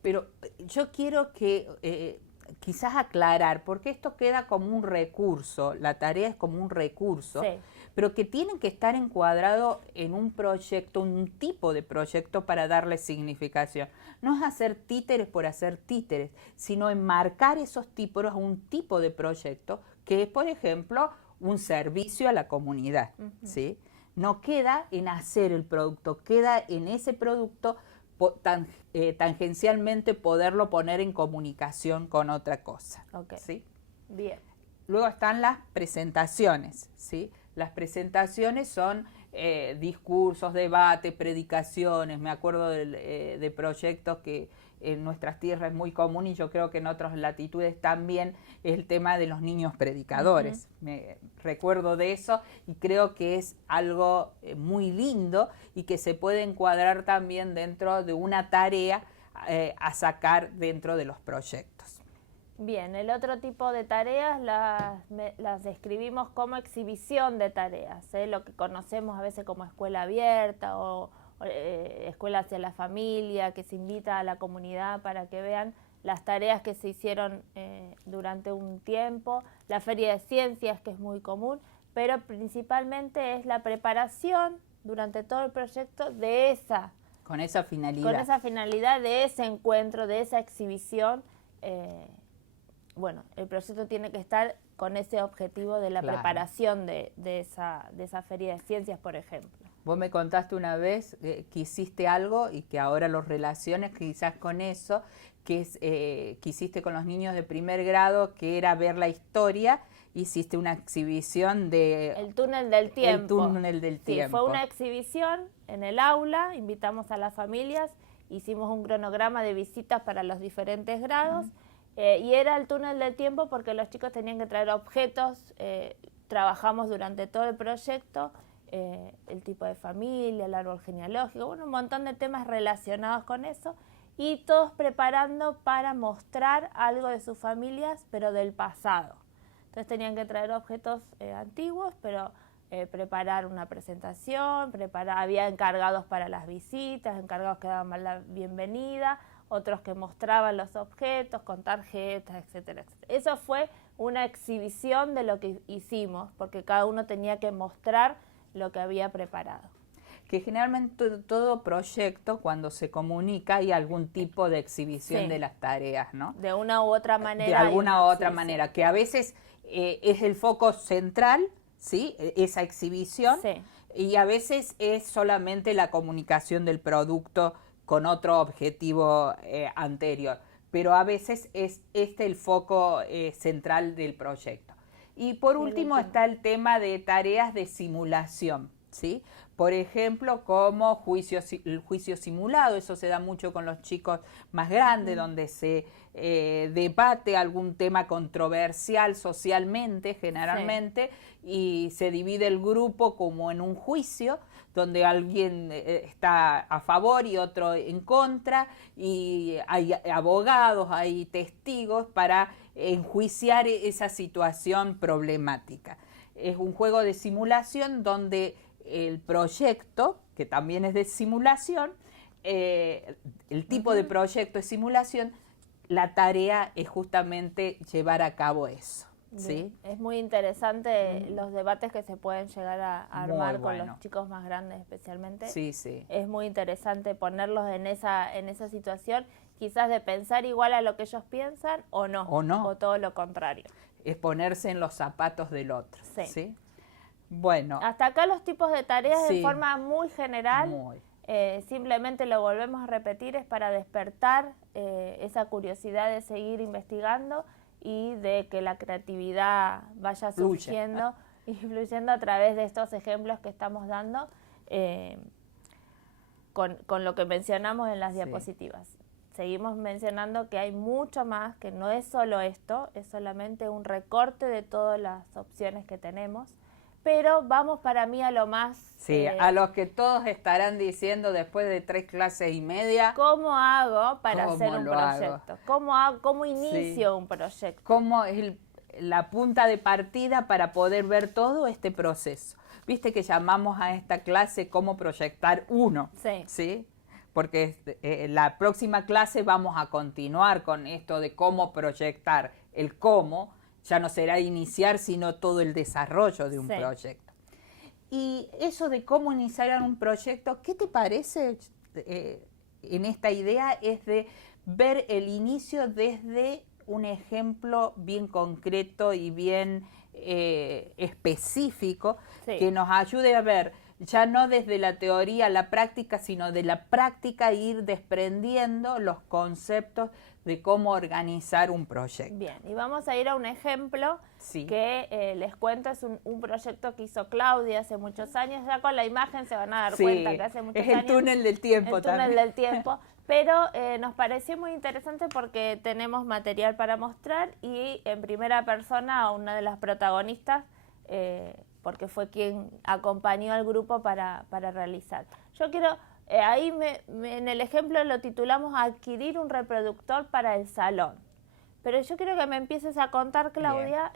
Pero yo quiero que quizás aclarar, porque esto queda como un recurso, la tarea es como un recurso, Sí. pero que tienen que estar encuadrados en un proyecto, un tipo de proyecto para darle significación. No es hacer títeres por hacer títeres, sino enmarcar esos tipos a un tipo de proyecto que es, por ejemplo, un servicio a la comunidad, ¿sí? No queda en hacer el producto, queda en ese producto tangencialmente poderlo poner en comunicación con otra cosa. Ok. ¿Sí? Bien. Luego están las presentaciones, ¿sí? Las presentaciones son discursos, debates, predicaciones. Me acuerdo de proyectos que en nuestras tierras es muy común y yo creo que en otras latitudes también es el tema de los niños predicadores. Me recuerdo de eso y creo que es algo muy lindo y que se puede encuadrar también dentro de una tarea a sacar dentro de los proyectos. Bien, el otro tipo de tareas las describimos como exhibición de tareas, lo que conocemos a veces como escuela abierta o escuela hacia la familia, que se invita a la comunidad para que vean las tareas que se hicieron durante un tiempo, la feria de ciencias, que es muy común, pero principalmente es la preparación durante todo el proyecto de con esa finalidad. Con esa finalidad de ese encuentro, de esa exhibición. Bueno, el proyecto tiene que estar con ese objetivo de la preparación de esa feria de ciencias, por ejemplo. Vos me contaste una vez que hiciste algo y que ahora lo relaciones quizás con eso, que hiciste con los niños de primer grado, que era ver la historia, hiciste una exhibición de... El túnel del tiempo. El túnel del tiempo. Sí, fue una exhibición en el aula, invitamos a las familias, hicimos un cronograma de visitas para los diferentes grados, y era el túnel del tiempo porque los chicos tenían que traer objetos, trabajamos durante todo el proyecto, el tipo de familia, el árbol genealógico, bueno, un montón de temas relacionados con eso, y todos preparando para mostrar algo de sus familias, pero del pasado. Entonces tenían que traer objetos antiguos, pero preparar una presentación, había encargados para las visitas, encargados que daban la bienvenida, otros que mostraban los objetos con tarjetas, etcétera, etcétera. Eso fue una exhibición de lo que hicimos, porque cada uno tenía que mostrar lo que había preparado. Que generalmente todo proyecto, cuando se comunica, hay algún tipo de exhibición de las tareas, ¿no? De una u otra manera. De alguna u otra manera, que a veces es el foco central, ¿sí? Esa exhibición, y a veces es solamente la comunicación del producto con otro objetivo anterior, pero a veces es el foco central del proyecto. Y por último está el tema de tareas de simulación, ¿sí? Por ejemplo, como el juicio simulado, eso se da mucho con los chicos más grandes, donde se debate algún tema controversial socialmente, generalmente, y se divide el grupo como en un juicio, donde alguien está a favor y otro en contra, y hay abogados, hay testigos para enjuiciar esa situación problemática. Es un juego de simulación donde el proyecto, que también es de simulación, el tipo de proyecto es simulación, la tarea es justamente llevar a cabo eso. ¿Sí? Es muy interesante los debates que se pueden llegar a armar con los chicos más grandes especialmente. Sí, sí. Es muy interesante ponerlos en esa situación, quizás de pensar igual a lo que ellos piensan o no, o todo lo contrario. Es ponerse en los zapatos del otro. Sí. ¿Sí? Bueno. Hasta acá los tipos de tareas de forma muy general. Muy. Simplemente lo volvemos a repetir, es para despertar esa curiosidad de seguir investigando y de que la creatividad vaya surgiendo y fluyendo a través de estos ejemplos que estamos dando con lo que mencionamos en las diapositivas. Seguimos mencionando que hay mucho más, que no es solo esto, es solamente un recorte de todas las opciones que tenemos. Pero vamos para mí a lo más... Sí, a los que todos estarán diciendo después de 3 clases y media... ¿Cómo hago para hacer un proyecto? ¿Cómo inicio un proyecto? ¿Cómo es la punta de partida para poder ver todo este proceso? Viste que llamamos a esta clase cómo proyectar uno. Sí. ¿Sí? Porque la próxima clase vamos a continuar con esto de cómo proyectar. El cómo ya no será iniciar, sino todo el desarrollo de un proyecto. Y eso de cómo iniciar un proyecto, ¿qué te parece en esta idea? Es de ver el inicio desde un ejemplo bien concreto y bien específico, que nos ayude a ver, ya no desde la teoría a la práctica, sino de la práctica ir desprendiendo los conceptos de cómo organizar un proyecto. Bien, y vamos a ir a un ejemplo que les cuento, es un proyecto que hizo Claudia hace muchos años, ya con la imagen se van a dar cuenta que hace muchos años. Es el túnel del tiempo también. El túnel del tiempo, pero nos pareció muy interesante porque tenemos material para mostrar y en primera persona a una de las protagonistas, porque fue quien acompañó al grupo para realizar. Yo quiero... ahí en el ejemplo lo titulamos Adquirir un reproductor para el salón. Pero yo quiero que me empieces a contar, Claudia,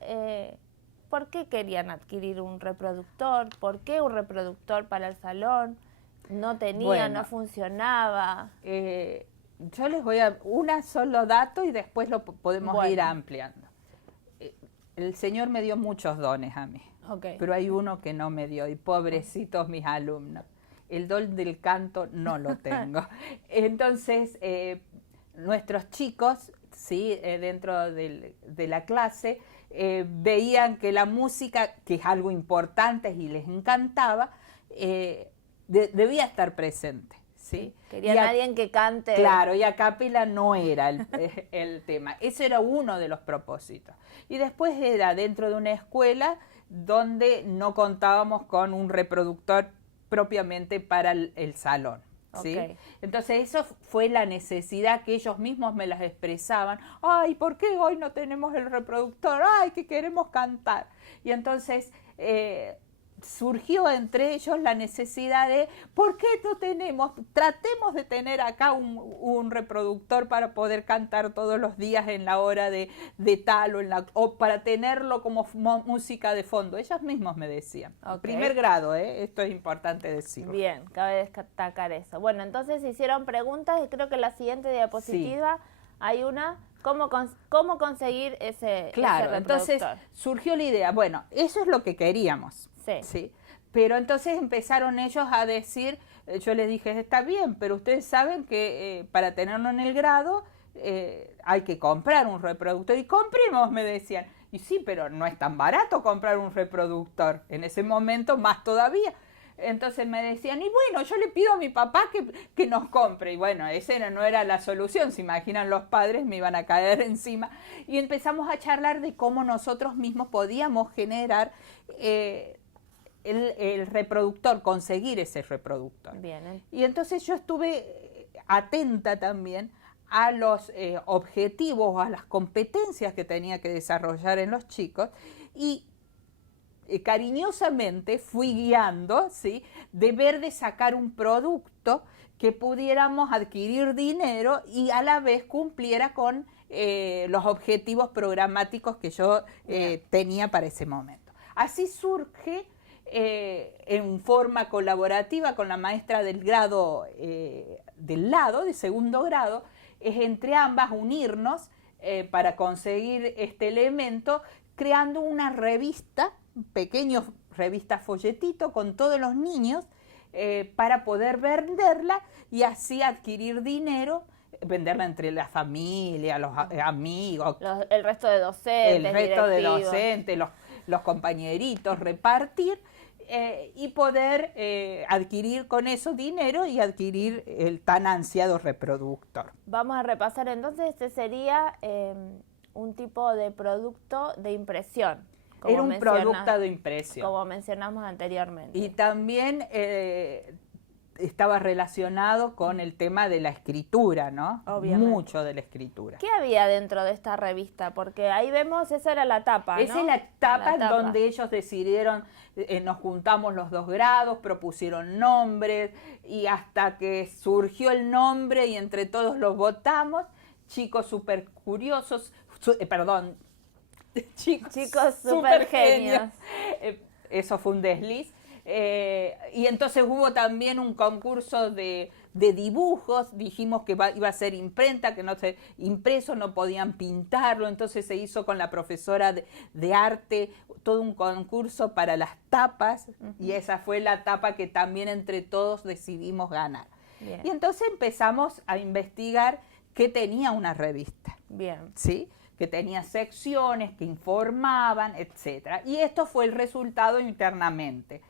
¿por qué querían adquirir un reproductor? ¿Por qué un reproductor para el salón? ¿No tenía, no funcionaba? Yo les voy a un solo dato y después lo podemos ir ampliando. El Señor me dio muchos dones a mí, pero hay uno que no me dio, y pobrecitos mis alumnos. El don del canto no lo tengo. Entonces, nuestros chicos, dentro de la clase, veían que la música, que es algo importante y les encantaba, debía estar presente. ¿Sí? Querían alguien que cante. Claro, y a capela no era el tema. Ese era uno de los propósitos. Y después era dentro de una escuela donde no contábamos con un reproductor propiamente para el salón. ¿Sí? Entonces eso fue la necesidad que ellos mismos me las expresaban. Ay, ¿por qué hoy no tenemos el reproductor? Ay, que queremos cantar. Y entonces surgió entre ellos la necesidad de, ¿por qué no tenemos? Tratemos de tener acá un reproductor para poder cantar todos los días en la hora de tal o para tenerlo como música de fondo. Ellos mismos me decían. Primer grado, esto es importante decirlo. Bien, cabe destacar eso. Bueno, entonces hicieron preguntas y creo que en la siguiente diapositiva hay una... ¿Cómo conseguir ese reproductor? Entonces surgió la idea, bueno, eso es lo que queríamos. Sí. Pero entonces empezaron ellos a decir, yo les dije, está bien, pero ustedes saben que para tenerlo en el grado hay que comprar un reproductor. Y compremos, me decían. Y sí, pero no es tan barato comprar un reproductor. En ese momento más todavía. Entonces me decían, y bueno, yo le pido a mi papá que nos compre. Y bueno, esa no era la solución. Se imaginan, los padres me iban a caer encima. Y empezamos a charlar de cómo nosotros mismos podíamos generar el reproductor, conseguir ese reproductor. Bien, Y entonces yo estuve atenta también a los objetivos, a las competencias que tenía que desarrollar en los chicos, y cariñosamente fui guiando, ¿sí? Deber de sacar un producto que pudiéramos adquirir dinero y a la vez cumpliera con los objetivos programáticos que yo tenía para ese momento. Así surge en forma colaborativa con la maestra del grado de segundo grado, es entre ambas unirnos para conseguir este elemento, creando una revista, un pequeño revista folletito con todos los niños, para poder venderla y así adquirir dinero, venderla entre la familia, los amigos, el resto de docentes, los compañeritos, repartir y poder adquirir con eso dinero y adquirir el tan ansiado reproductor. Vamos a repasar entonces, este sería un tipo de producto de impresión. Era un producto de impresión. Como mencionamos anteriormente. Y también estaba relacionado con el tema de la escritura, ¿no? Obviamente. Mucho de la escritura. ¿Qué había dentro de esta revista? Porque ahí vemos, esa era la tapa, ¿no? Esa es la tapa donde ellos decidieron, nos juntamos los 2 grados, propusieron nombres y hasta que surgió el nombre y entre todos los votamos, chicos súper curiosos, chicos súper genios. Eso fue un desliz. Y entonces hubo también un concurso de dibujos, dijimos que iba a ser imprenta, que no se impreso, no podían pintarlo, entonces se hizo con la profesora de arte todo un concurso para las tapas, y esa fue la tapa que también entre todos decidimos ganar. Bien. Y entonces empezamos a investigar qué tenía una revista. Bien. ¿Sí? Que tenía secciones, que informaban, etcétera. Y esto fue el resultado internamente.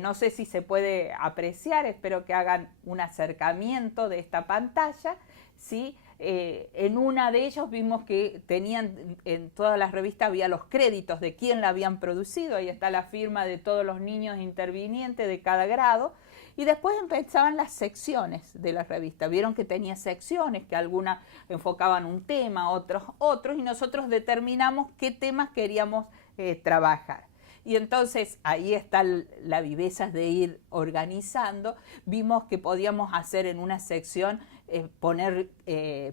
No sé si se puede apreciar, espero que hagan un acercamiento de esta pantalla, ¿sí? En una de ellos vimos que tenían, en todas las revistas había los créditos de quién la habían producido, ahí está la firma de todos los niños intervinientes de cada grado, y después empezaban las secciones de la revista. Vieron que tenía secciones, que algunas enfocaban un tema, otros, y nosotros determinamos qué temas queríamos trabajar. Y entonces ahí está la viveza de ir organizando. Vimos que podíamos hacer en una sección, poner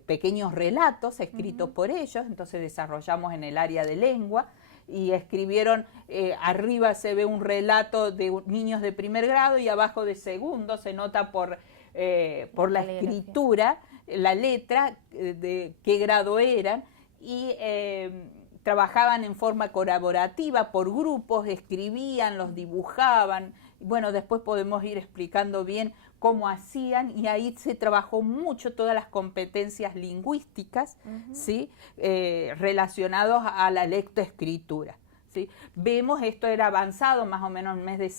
pequeños relatos escritos por ellos, entonces desarrollamos en el área de lengua, y escribieron, arriba se ve un relato de niños de primer grado y abajo de segundo, se nota por la escritura, la letra, de qué grado eran, y trabajaban en forma colaborativa, por grupos, escribían, los dibujaban. Bueno, después podemos ir explicando bien cómo hacían, y ahí se trabajó mucho todas las competencias lingüísticas, ¿sí? Relacionados a la lectoescritura, ¿sí? Vemos, esto era avanzado más o menos en el mes de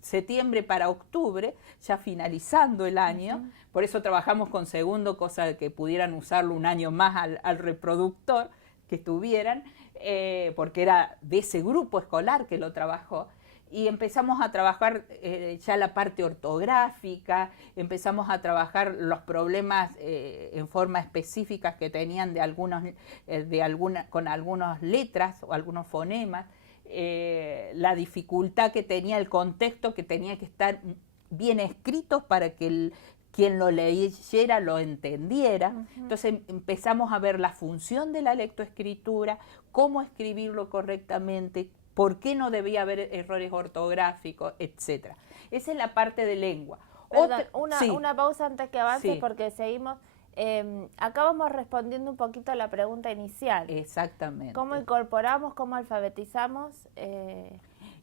septiembre para octubre, ya finalizando el año, por eso trabajamos con segundo, cosa de que pudieran usarlo un año más al reproductor que tuvieran, porque era de ese grupo escolar que lo trabajó. Y empezamos a trabajar ya la parte ortográfica, empezamos a trabajar los problemas en forma específica que tenían con algunas letras o algunos fonemas, la dificultad que tenía el contexto, que tenía que estar bien escrito para que quien lo leyera lo entendiera. Entonces empezamos a ver la función de la lectoescritura, cómo escribirlo correctamente, por qué no debía haber errores ortográficos, etcétera. Esa es la parte de lengua. Perdón, una pausa antes que avance, Sí. porque seguimos. Acá vamos respondiendo un poquito a la pregunta inicial. Exactamente. ¿Cómo incorporamos, cómo alfabetizamos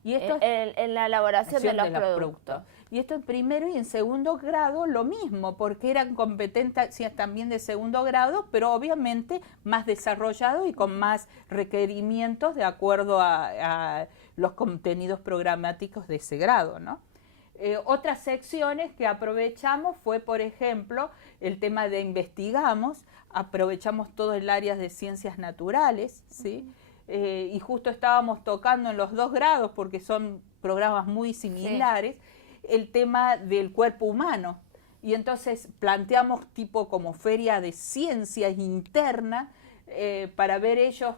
Y esto en la elaboración de los productos? Y esto en primero y en segundo grado lo mismo, porque eran competencias también de segundo grado, pero obviamente más desarrollados y con más requerimientos de acuerdo a los contenidos programáticos de ese grado, ¿no? Otras secciones que aprovechamos fue, por ejemplo, el tema de investigamos, aprovechamos todo el área de ciencias naturales, ¿sí? Y justo estábamos tocando en los 2 grados, porque son programas muy similares, sí, el tema del cuerpo humano. Y entonces planteamos tipo como feria de ciencias interna para ver ellos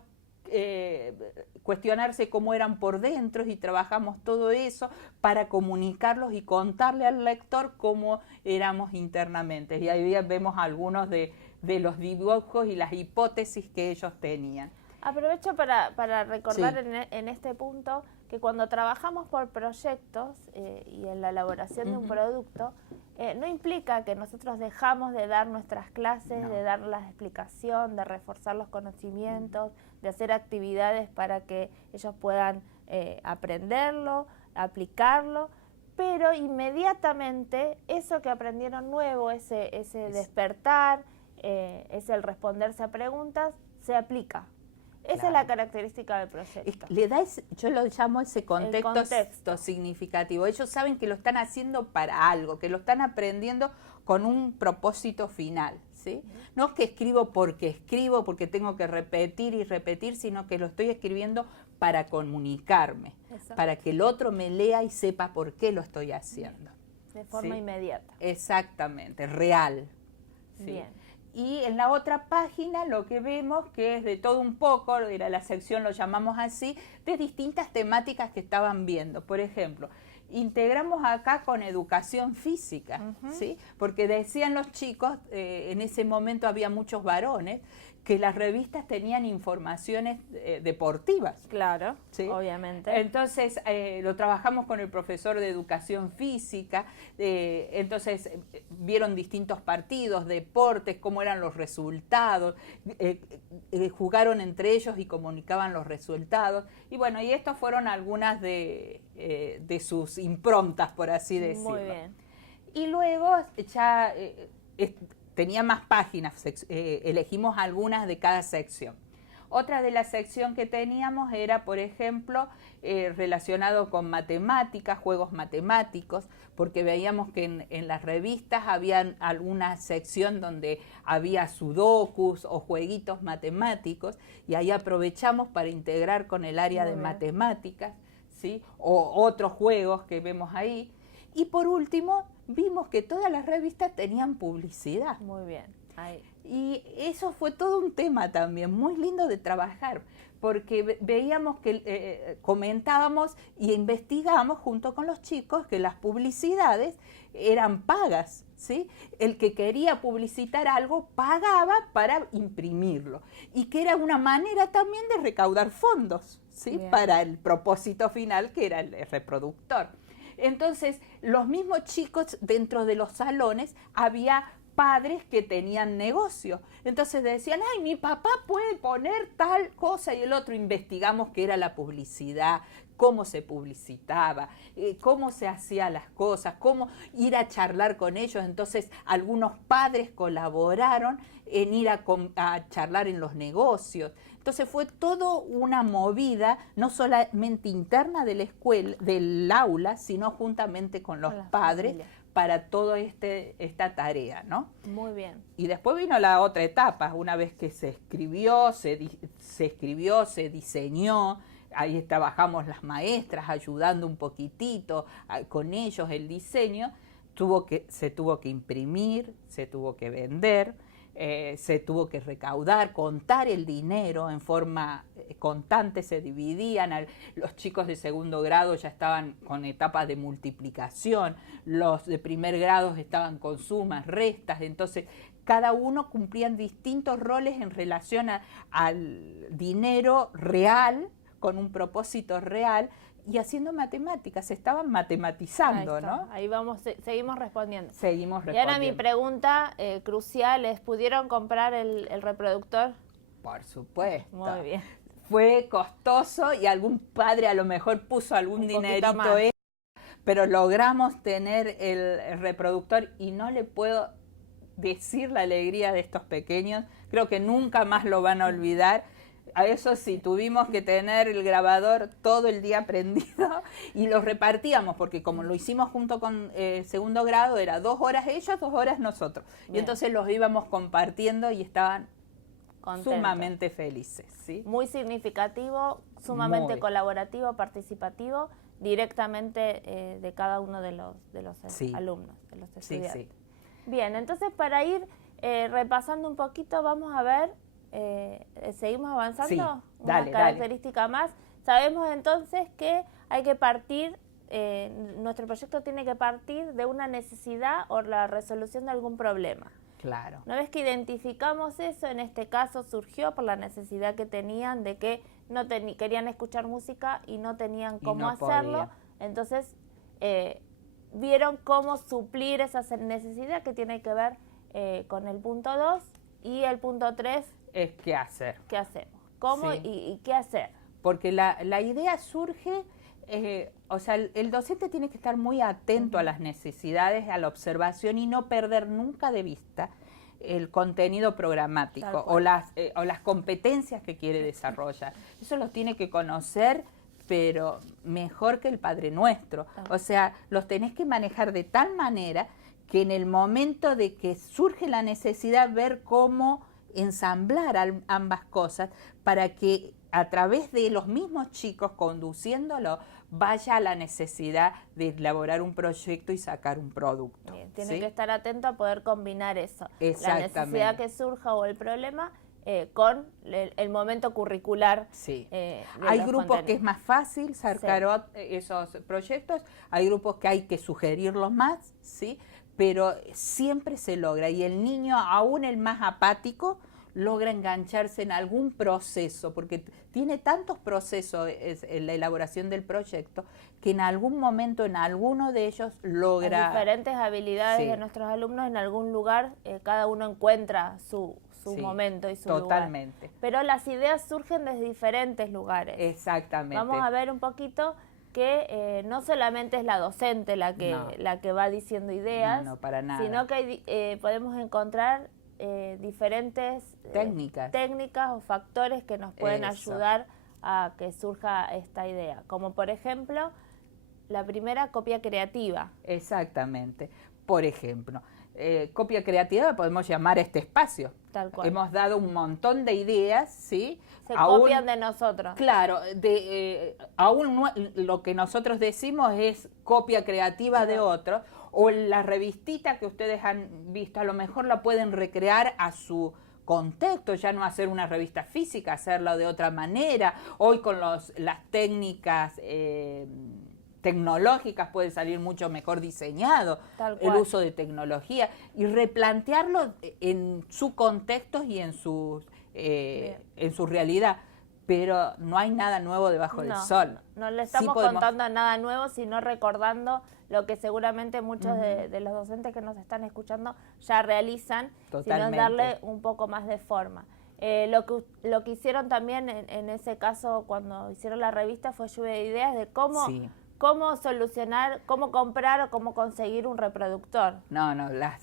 cuestionarse cómo eran por dentro y trabajamos todo eso para comunicarlos y contarle al lector cómo éramos internamente. Y ahí vemos algunos de los dibujos y las hipótesis que ellos tenían. Aprovecho para recordar Sí. en este punto que cuando trabajamos por proyectos y en la elaboración de un producto, no implica que nosotros dejamos de dar nuestras clases, No. de dar la explicación, de reforzar los conocimientos, de hacer actividades para que ellos puedan aprenderlo, aplicarlo, pero inmediatamente eso que aprendieron nuevo, ese despertar, es el responderse a preguntas, se aplica. Esa es la característica del proyecto. Le da yo lo llamo ese contexto significativo. Ellos saben que lo están haciendo para algo, que lo están aprendiendo con un propósito final, ¿sí? No es que escribo porque tengo que repetir y repetir, sino que lo estoy escribiendo para comunicarme, para que el otro me lea y sepa por qué lo estoy haciendo. De forma inmediata. Exactamente, real. ¿Sí? Bien. Y en la otra página lo que vemos que es de todo un poco, era la sección, lo llamamos así, de distintas temáticas que estaban viendo. Por ejemplo, integramos acá con educación física, ¿sí? Porque decían los chicos, en ese momento había muchos varones, que las revistas tenían informaciones deportivas. Claro, ¿sí? obviamente. Entonces lo trabajamos con el profesor de educación física, entonces vieron distintos partidos, deportes, cómo eran los resultados, jugaron entre ellos y comunicaban los resultados. Y bueno, y estas fueron algunas de sus improntas, por así decirlo. Muy bien. Y luego ya tenía más páginas, elegimos algunas de cada sección. Otra de la sección que teníamos era, por ejemplo, relacionado con matemáticas, juegos matemáticos, porque veíamos que en las revistas había alguna sección donde había sudokus o jueguitos matemáticos, y ahí aprovechamos para integrar con el área de matemáticas, ¿sí? O otros juegos que vemos ahí. Y por último, vimos que todas las revistas tenían publicidad. Muy bien. Ahí. Y eso fue todo un tema también, muy lindo de trabajar, porque veíamos que comentábamos y investigamos junto con los chicos que las publicidades eran pagas, ¿sí? El que quería publicitar algo pagaba para imprimirlo, y que era una manera también de recaudar fondos, ¿sí? Para el propósito final, que era el reproductor. Entonces, los mismos chicos dentro de los salones había padres que tenían negocio. Entonces decían, ay, mi papá puede poner tal cosa, y el otro investigamos qué era la publicidad, cómo se publicitaba, cómo se hacían las cosas, cómo ir a charlar con ellos. Entonces algunos padres colaboraron en ir a charlar en los negocios. Entonces fue todo una movida, no solamente interna de la escuela, del aula, sino juntamente con los padres, para toda esta tarea, ¿no? Muy bien. Y después vino la otra etapa, una vez que se escribió, se diseñó, ahí trabajamos las maestras ayudando un poquitito con ellos el diseño, se tuvo que imprimir, se tuvo que vender, se tuvo que recaudar, contar el dinero en forma constante, se dividían, los chicos de segundo grado ya estaban con etapas de multiplicación, los de primer grado estaban con sumas, restas, entonces cada uno cumplían distintos roles en relación al dinero real, con un propósito real, y haciendo matemáticas, estaban matematizando, ¿no? Ahí vamos, seguimos respondiendo. Seguimos respondiendo. Y ahora mi pregunta crucial es, ¿pudieron comprar el reproductor? Por supuesto. Muy bien. Fue costoso y algún padre a lo mejor puso algún dinerito extra, pero logramos tener el reproductor, y no le puedo decir la alegría de estos pequeños, creo que nunca más lo van a olvidar. A eso sí, tuvimos que tener el grabador todo el día prendido y los repartíamos, porque como lo hicimos junto con segundo grado, era 2 horas ellos, 2 horas nosotros. Bien. Y entonces los íbamos compartiendo y estaban sumamente felices, ¿sí? Muy significativo, sumamente colaborativo, participativo, directamente de cada uno de los alumnos, de los estudiantes. Sí. Bien, entonces para ir repasando un poquito, vamos a ver ¿Seguimos avanzando? Sí, Una dale. característica más. Sabemos entonces que hay que partir, nuestro proyecto tiene que partir de una necesidad o la resolución de algún problema. Claro. Una vez que identificamos eso, en este caso surgió por la necesidad que tenían de que no querían escuchar música y no tenían cómo hacerlo. Podía. Entonces vieron cómo suplir esa necesidad que tiene que ver con el punto 2 y el punto 3. Es qué hacer. ¿Qué hacemos? ¿Cómo Sí. y qué hacer? Porque la idea surge, o sea, el docente tiene que estar muy atento a las necesidades, a la observación y no perder nunca de vista el contenido programático o las competencias que quiere desarrollar. Eso los tiene que conocer, pero mejor que el Padre Nuestro. O sea, los tenés que manejar de tal manera que en el momento de que surge la necesidad, ver cómo ensamblar ambas cosas para que a través de los mismos chicos conduciéndolo vaya a la necesidad de elaborar un proyecto y sacar un producto. Tiene que estar atento a poder combinar eso, la Exactamente. necesidad que surja o el problema con el momento curricular. Sí. De Hay los grupos contenidos. que es más fácil sacar esos proyectos, hay grupos que hay que sugerirlos más, ¿sí? Pero siempre se logra y el niño, aún el más apático, logra engancharse en algún proceso, porque tiene tantos procesos en la elaboración del proyecto, que en algún momento, en alguno de ellos, logra... Las diferentes habilidades de nuestros alumnos en algún lugar, cada uno encuentra su momento y su totalmente. lugar. Pero las ideas surgen desde diferentes lugares. Exactamente. Vamos a ver un poquito que no solamente es la docente la que va diciendo ideas, no, para nada. sino que podemos encontrar diferentes técnicas o factores que nos pueden ayudar a que surja esta idea. Como por ejemplo, la primera, copia creativa. Exactamente. Por ejemplo, copia creativa podemos llamar a este espacio. Tal cual. Hemos dado un montón de ideas, ¿sí? Se copian de nosotros. Claro, aún lo que nosotros decimos es copia creativa de otros, o la revistita que ustedes han visto, a lo mejor la pueden recrear a su contexto, ya no hacer una revista física, hacerla de otra manera. Hoy con las técnicas tecnológicas puede salir mucho mejor diseñado el uso de tecnología y replantearlo en su contexto y en su realidad. Pero no hay nada nuevo debajo del sol. No le estamos contando nada nuevo, sino recordando lo que seguramente muchos de los docentes que nos están escuchando ya realizan, sino darle un poco más de forma. Lo que hicieron también en ese caso cuando hicieron la revista fue lluvia de ideas de cómo solucionar, cómo comprar o cómo conseguir un reproductor. Las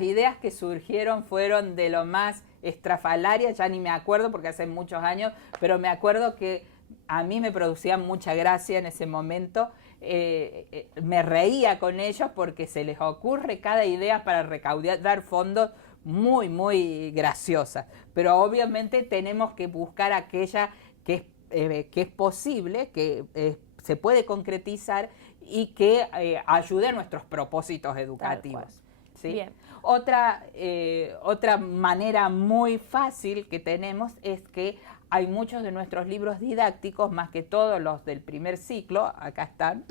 ideas que surgieron fueron de lo más estrafalarias, ya ni me acuerdo porque hace muchos años, pero me acuerdo que a mí me producían mucha gracia en ese momento. Me reía con ellos porque se les ocurre cada idea para recaudar fondos muy, muy graciosas. Pero obviamente tenemos que buscar aquella que es posible, que se puede concretizar y que ayude a nuestros propósitos educativos. ¿Sí? Bien. Otra manera muy fácil que tenemos es que hay muchos de nuestros libros didácticos, más que todos los del primer ciclo, acá están,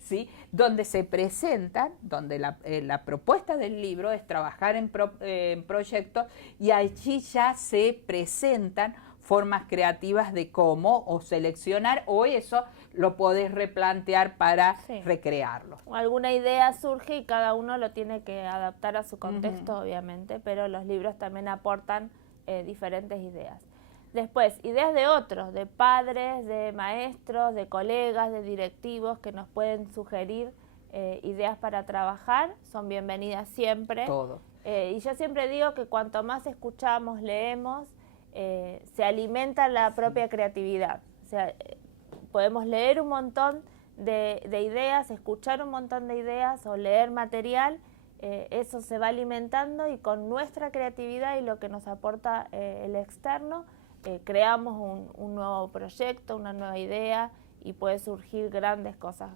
¿sí? Donde se presentan, donde la propuesta del libro es trabajar en proyectos y allí ya se presentan formas creativas de cómo o seleccionar o eso lo podés replantear para recrearlo. Alguna idea surge y cada uno lo tiene que adaptar a su contexto, obviamente, pero los libros también aportan diferentes ideas. Después, ideas de otros, de padres, de maestros, de colegas, de directivos que nos pueden sugerir ideas para trabajar, son bienvenidas siempre. Todo. Y yo siempre digo que cuanto más escuchamos, leemos, se alimenta la propia creatividad. O sea, podemos leer un montón de ideas, escuchar un montón de ideas o leer material, eso se va alimentando y con nuestra creatividad y lo que nos aporta el externo, creamos un nuevo proyecto, una nueva idea y puede surgir grandes cosas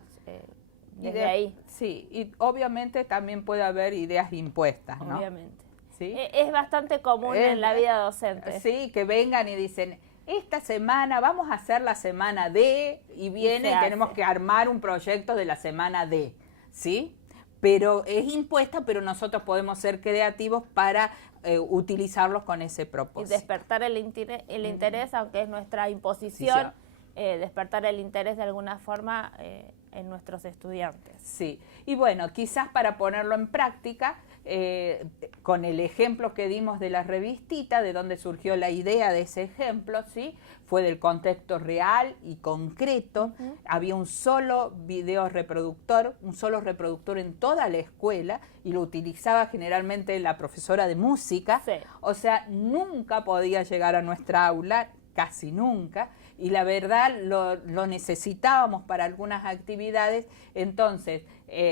desde ahí. Sí, y obviamente también puede haber ideas impuestas, ¿no? Obviamente. ¿sí? Es bastante común en la vida docente. Sí, que vengan y dicen, esta semana vamos a hacer la semana de, y viene y tenemos que armar un proyecto de la semana de, ¿sí? Pero es impuesta, pero nosotros podemos ser creativos para utilizarlos con ese propósito. Y despertar el interés, aunque es nuestra imposición, despertar el interés de alguna forma en nuestros estudiantes. Sí, y bueno, quizás para ponerlo en práctica, con el ejemplo que dimos de la revistita, de donde surgió la idea de ese ejemplo, ¿sí? Fue del contexto real y concreto. Había un solo video reproductor, un solo reproductor en toda la escuela, y lo utilizaba generalmente la profesora de música. Sí. O sea, nunca podía llegar a nuestra aula, casi nunca, y la verdad lo necesitábamos para algunas actividades. Entonces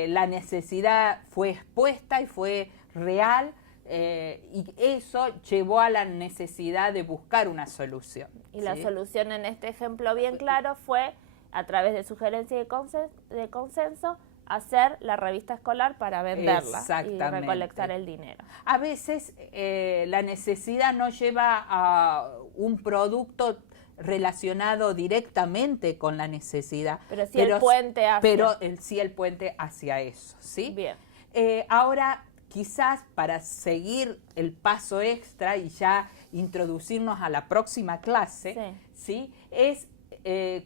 la necesidad fue expuesta y fue real, y eso llevó a la necesidad de buscar una solución. Y la solución en este ejemplo bien claro fue, a través de sugerencia y de consenso, hacer la revista escolar para venderla y recolectar el dinero. A veces la necesidad no lleva a un producto relacionado directamente con la necesidad, pero sí el puente hacia, el puente hacia eso, ¿sí? Bien. Ahora, quizás para seguir el paso extra y ya introducirnos a la próxima clase, ¿sí? Es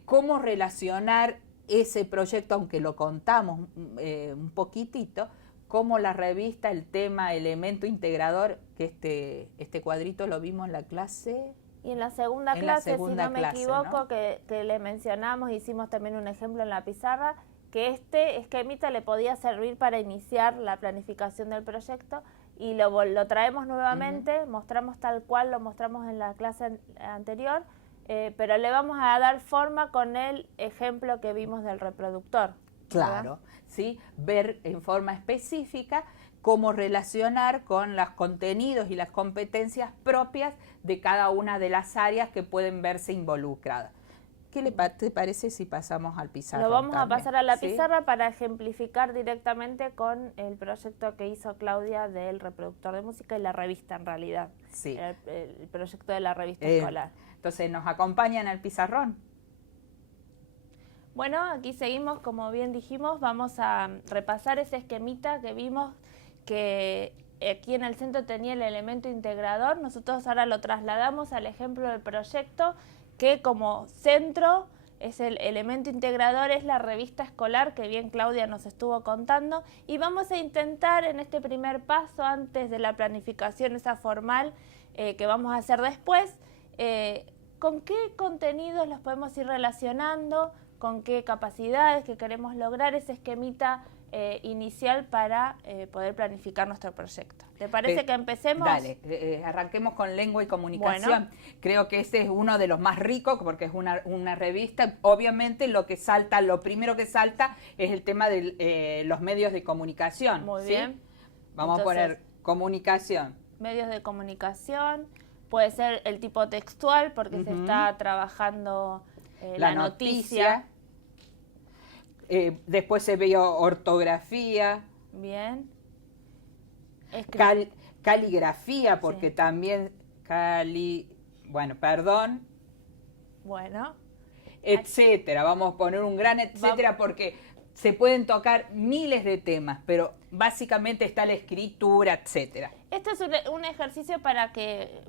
cómo relacionar ese proyecto, aunque lo contamos un poquitito, como la revista, el tema, elemento integrador, que este cuadrito lo vimos en la clase. Y en la segunda clase, si no me equivoco, ¿no? que le mencionamos, hicimos también un ejemplo en la pizarra, que este esquemita le podía servir para iniciar la planificación del proyecto, y lo traemos nuevamente, mostramos tal cual lo mostramos en la clase anterior, pero le vamos a dar forma con el ejemplo que vimos del reproductor. Claro, ¿sí? Ver en forma específica cómo relacionar con los contenidos y las competencias propias de cada una de las áreas que pueden verse involucradas. ¿Qué te parece si pasamos al pizarrón? Lo vamos también? A pasar a la pizarra para ejemplificar directamente con el proyecto que hizo Claudia del reproductor de música y la revista, en realidad. Sí. El proyecto de la revista escolar. Entonces, ¿nos acompañan al pizarrón? Bueno, aquí seguimos, como bien dijimos, vamos a repasar ese esquemita que vimos, que aquí en el centro tenía el elemento integrador. Nosotros ahora lo trasladamos al ejemplo del proyecto, que como centro es el elemento integrador, es la revista escolar, que bien Claudia nos estuvo contando, y vamos a intentar en este primer paso, antes de la planificación esa formal que vamos a hacer después, con qué contenidos los podemos ir relacionando, con qué capacidades que queremos lograr, ese esquemita inicial para poder planificar nuestro proyecto. ¿Te parece que empecemos? Dale, arranquemos con lengua y comunicación. Bueno. Creo que ese es uno de los más ricos porque es una revista. Obviamente lo primero que salta es el tema de los medios de comunicación. Muy bien. Vamos a poner comunicación. Medios de comunicación, puede ser el tipo textual porque se está trabajando la noticia. Después se ve ortografía. Bien. Caligrafía, porque también Bueno. Etcétera. Vamos a poner un gran etcétera porque se pueden tocar miles de temas, pero básicamente está la escritura, etcétera. Este es un ejercicio para que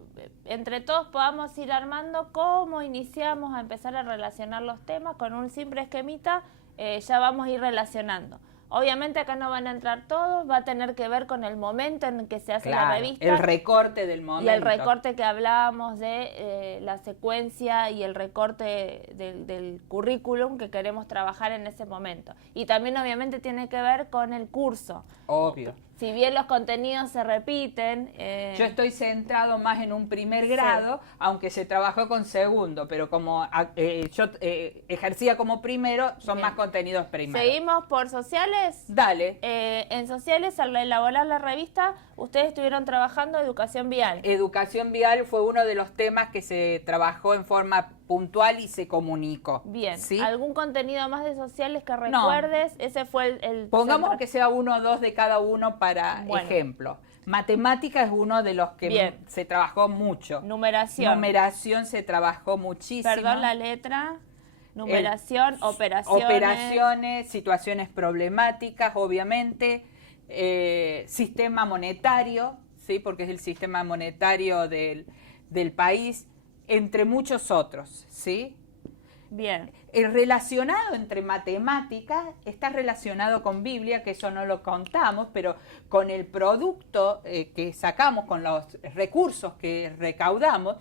entre todos podamos ir armando cómo iniciamos a empezar a relacionar los temas con un simple esquemita. Ya vamos a ir relacionando. Obviamente acá no van a entrar todos, va a tener que ver con el momento en que se hace la revista. El recorte del momento. Y el recorte que hablábamos de la secuencia y el recorte del currículum que queremos trabajar en ese momento. Y también obviamente tiene que ver con el curso. Obvio. Si bien los contenidos se repiten... Yo estoy centrado más en un primer grado, aunque se trabajó con segundo, pero como yo ejercía como primero, son más contenidos primeros. ¿Seguimos por sociales? Dale. En sociales, al elaborar la revista, ustedes estuvieron trabajando educación vial. Educación vial fue uno de los temas que se trabajó en forma puntual y se comunicó. Bien. ¿Sí? ¿Algún contenido más de sociales que recuerdes? No. Ese fue el Pongamos que sea uno o dos de cada uno para ejemplo. Matemática es uno de los que Bien. se trabajó mucho. Numeración. Numeración se trabajó muchísimo. Perdón la letra. Numeración, operaciones. Operaciones, situaciones problemáticas, obviamente. Sistema monetario, ¿sí? Porque es el sistema monetario del país, entre muchos otros, ¿sí? Bien. El relacionado entre matemáticas está relacionado con Biblia, que eso no lo contamos, pero con el producto que sacamos, con los recursos que recaudamos,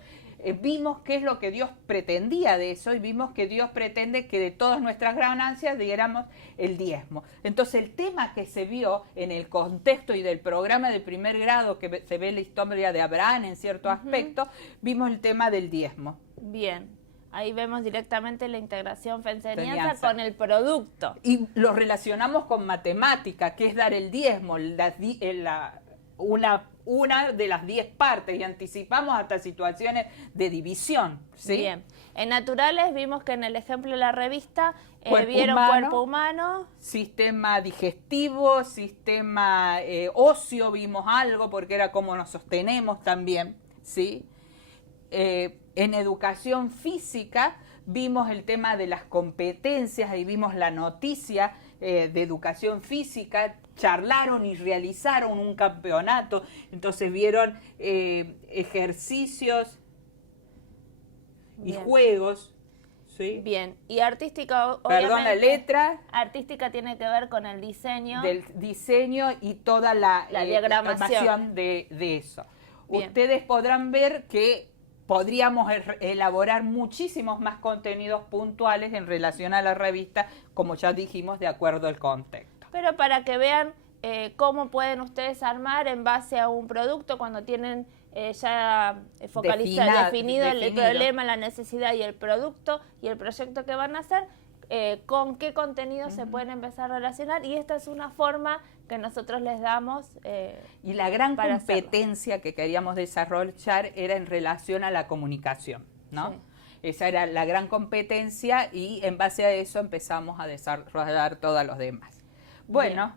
vimos qué es lo que Dios pretendía de eso y vimos que Dios pretende que de todas nuestras ganancias diéramos el diezmo. Entonces el tema que se vio en el contexto y del programa de primer grado, que se ve la historia de Abraham en cierto aspecto, vimos el tema del diezmo. Bien. Ahí vemos directamente la integración fe enseñanza Enseñanza. con el producto. Y lo relacionamos con matemática, que es dar el diezmo, una de las 10 partes, y anticipamos hasta situaciones de división, ¿sí? Bien. En naturales vimos que en el ejemplo de la revista Cuerpo cuerpo humano. Sistema digestivo, sistema óseo, vimos algo, porque era como nos sostenemos también, ¿sí? En educación física vimos el tema de las competencias, ahí vimos la noticia de educación física, charlaron y realizaron un campeonato, entonces vieron ejercicios y Bien. juegos, ¿sí? Bien. Y artística, Perdón, la letra Artística tiene que ver con el diseño. del diseño y toda la diagramación de eso. Bien. Ustedes podrán ver que podríamos elaborar muchísimos más contenidos puntuales en relación a la revista, como ya dijimos, de acuerdo al contexto. Pero para que vean cómo pueden ustedes armar en base a un producto cuando tienen ya definido el problema, la necesidad y el producto y el proyecto que van a hacer, con qué contenido se pueden empezar a relacionar, y esta es una forma que nosotros les damos. Y la gran para competencia que queríamos desarrollar era en relación a la comunicación, ¿no? Sí. Esa era la gran competencia y en base a eso empezamos a desarrollar todos los demás. Bueno,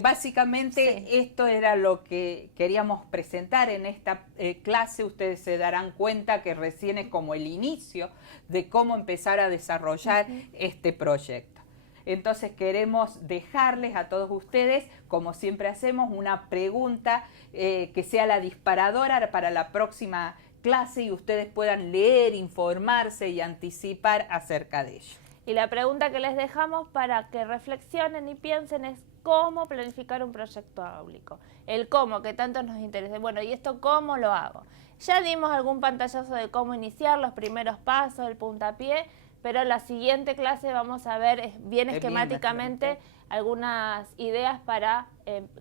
básicamente esto era lo que queríamos presentar en esta clase. Ustedes se darán cuenta que recién es como el inicio de cómo empezar a desarrollar este proyecto. Entonces queremos dejarles a todos ustedes, como siempre hacemos, una pregunta que sea la disparadora para la próxima clase y ustedes puedan leer, informarse y anticipar acerca de ello. Y la pregunta que les dejamos para que reflexionen y piensen es cómo planificar un proyecto áulico. El cómo, que tanto nos interesa. Bueno, ¿y esto cómo lo hago? Ya dimos algún pantallazo de cómo iniciar, los primeros pasos, el puntapié, pero en la siguiente clase vamos a ver bien esquemáticamente algunas ideas para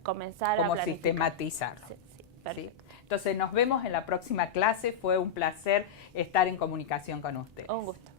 comenzar a planificar. Cómo sistematizar. Sí, perfecto. ¿Sí? Entonces nos vemos en la próxima clase. Fue un placer estar en comunicación con ustedes. Un gusto.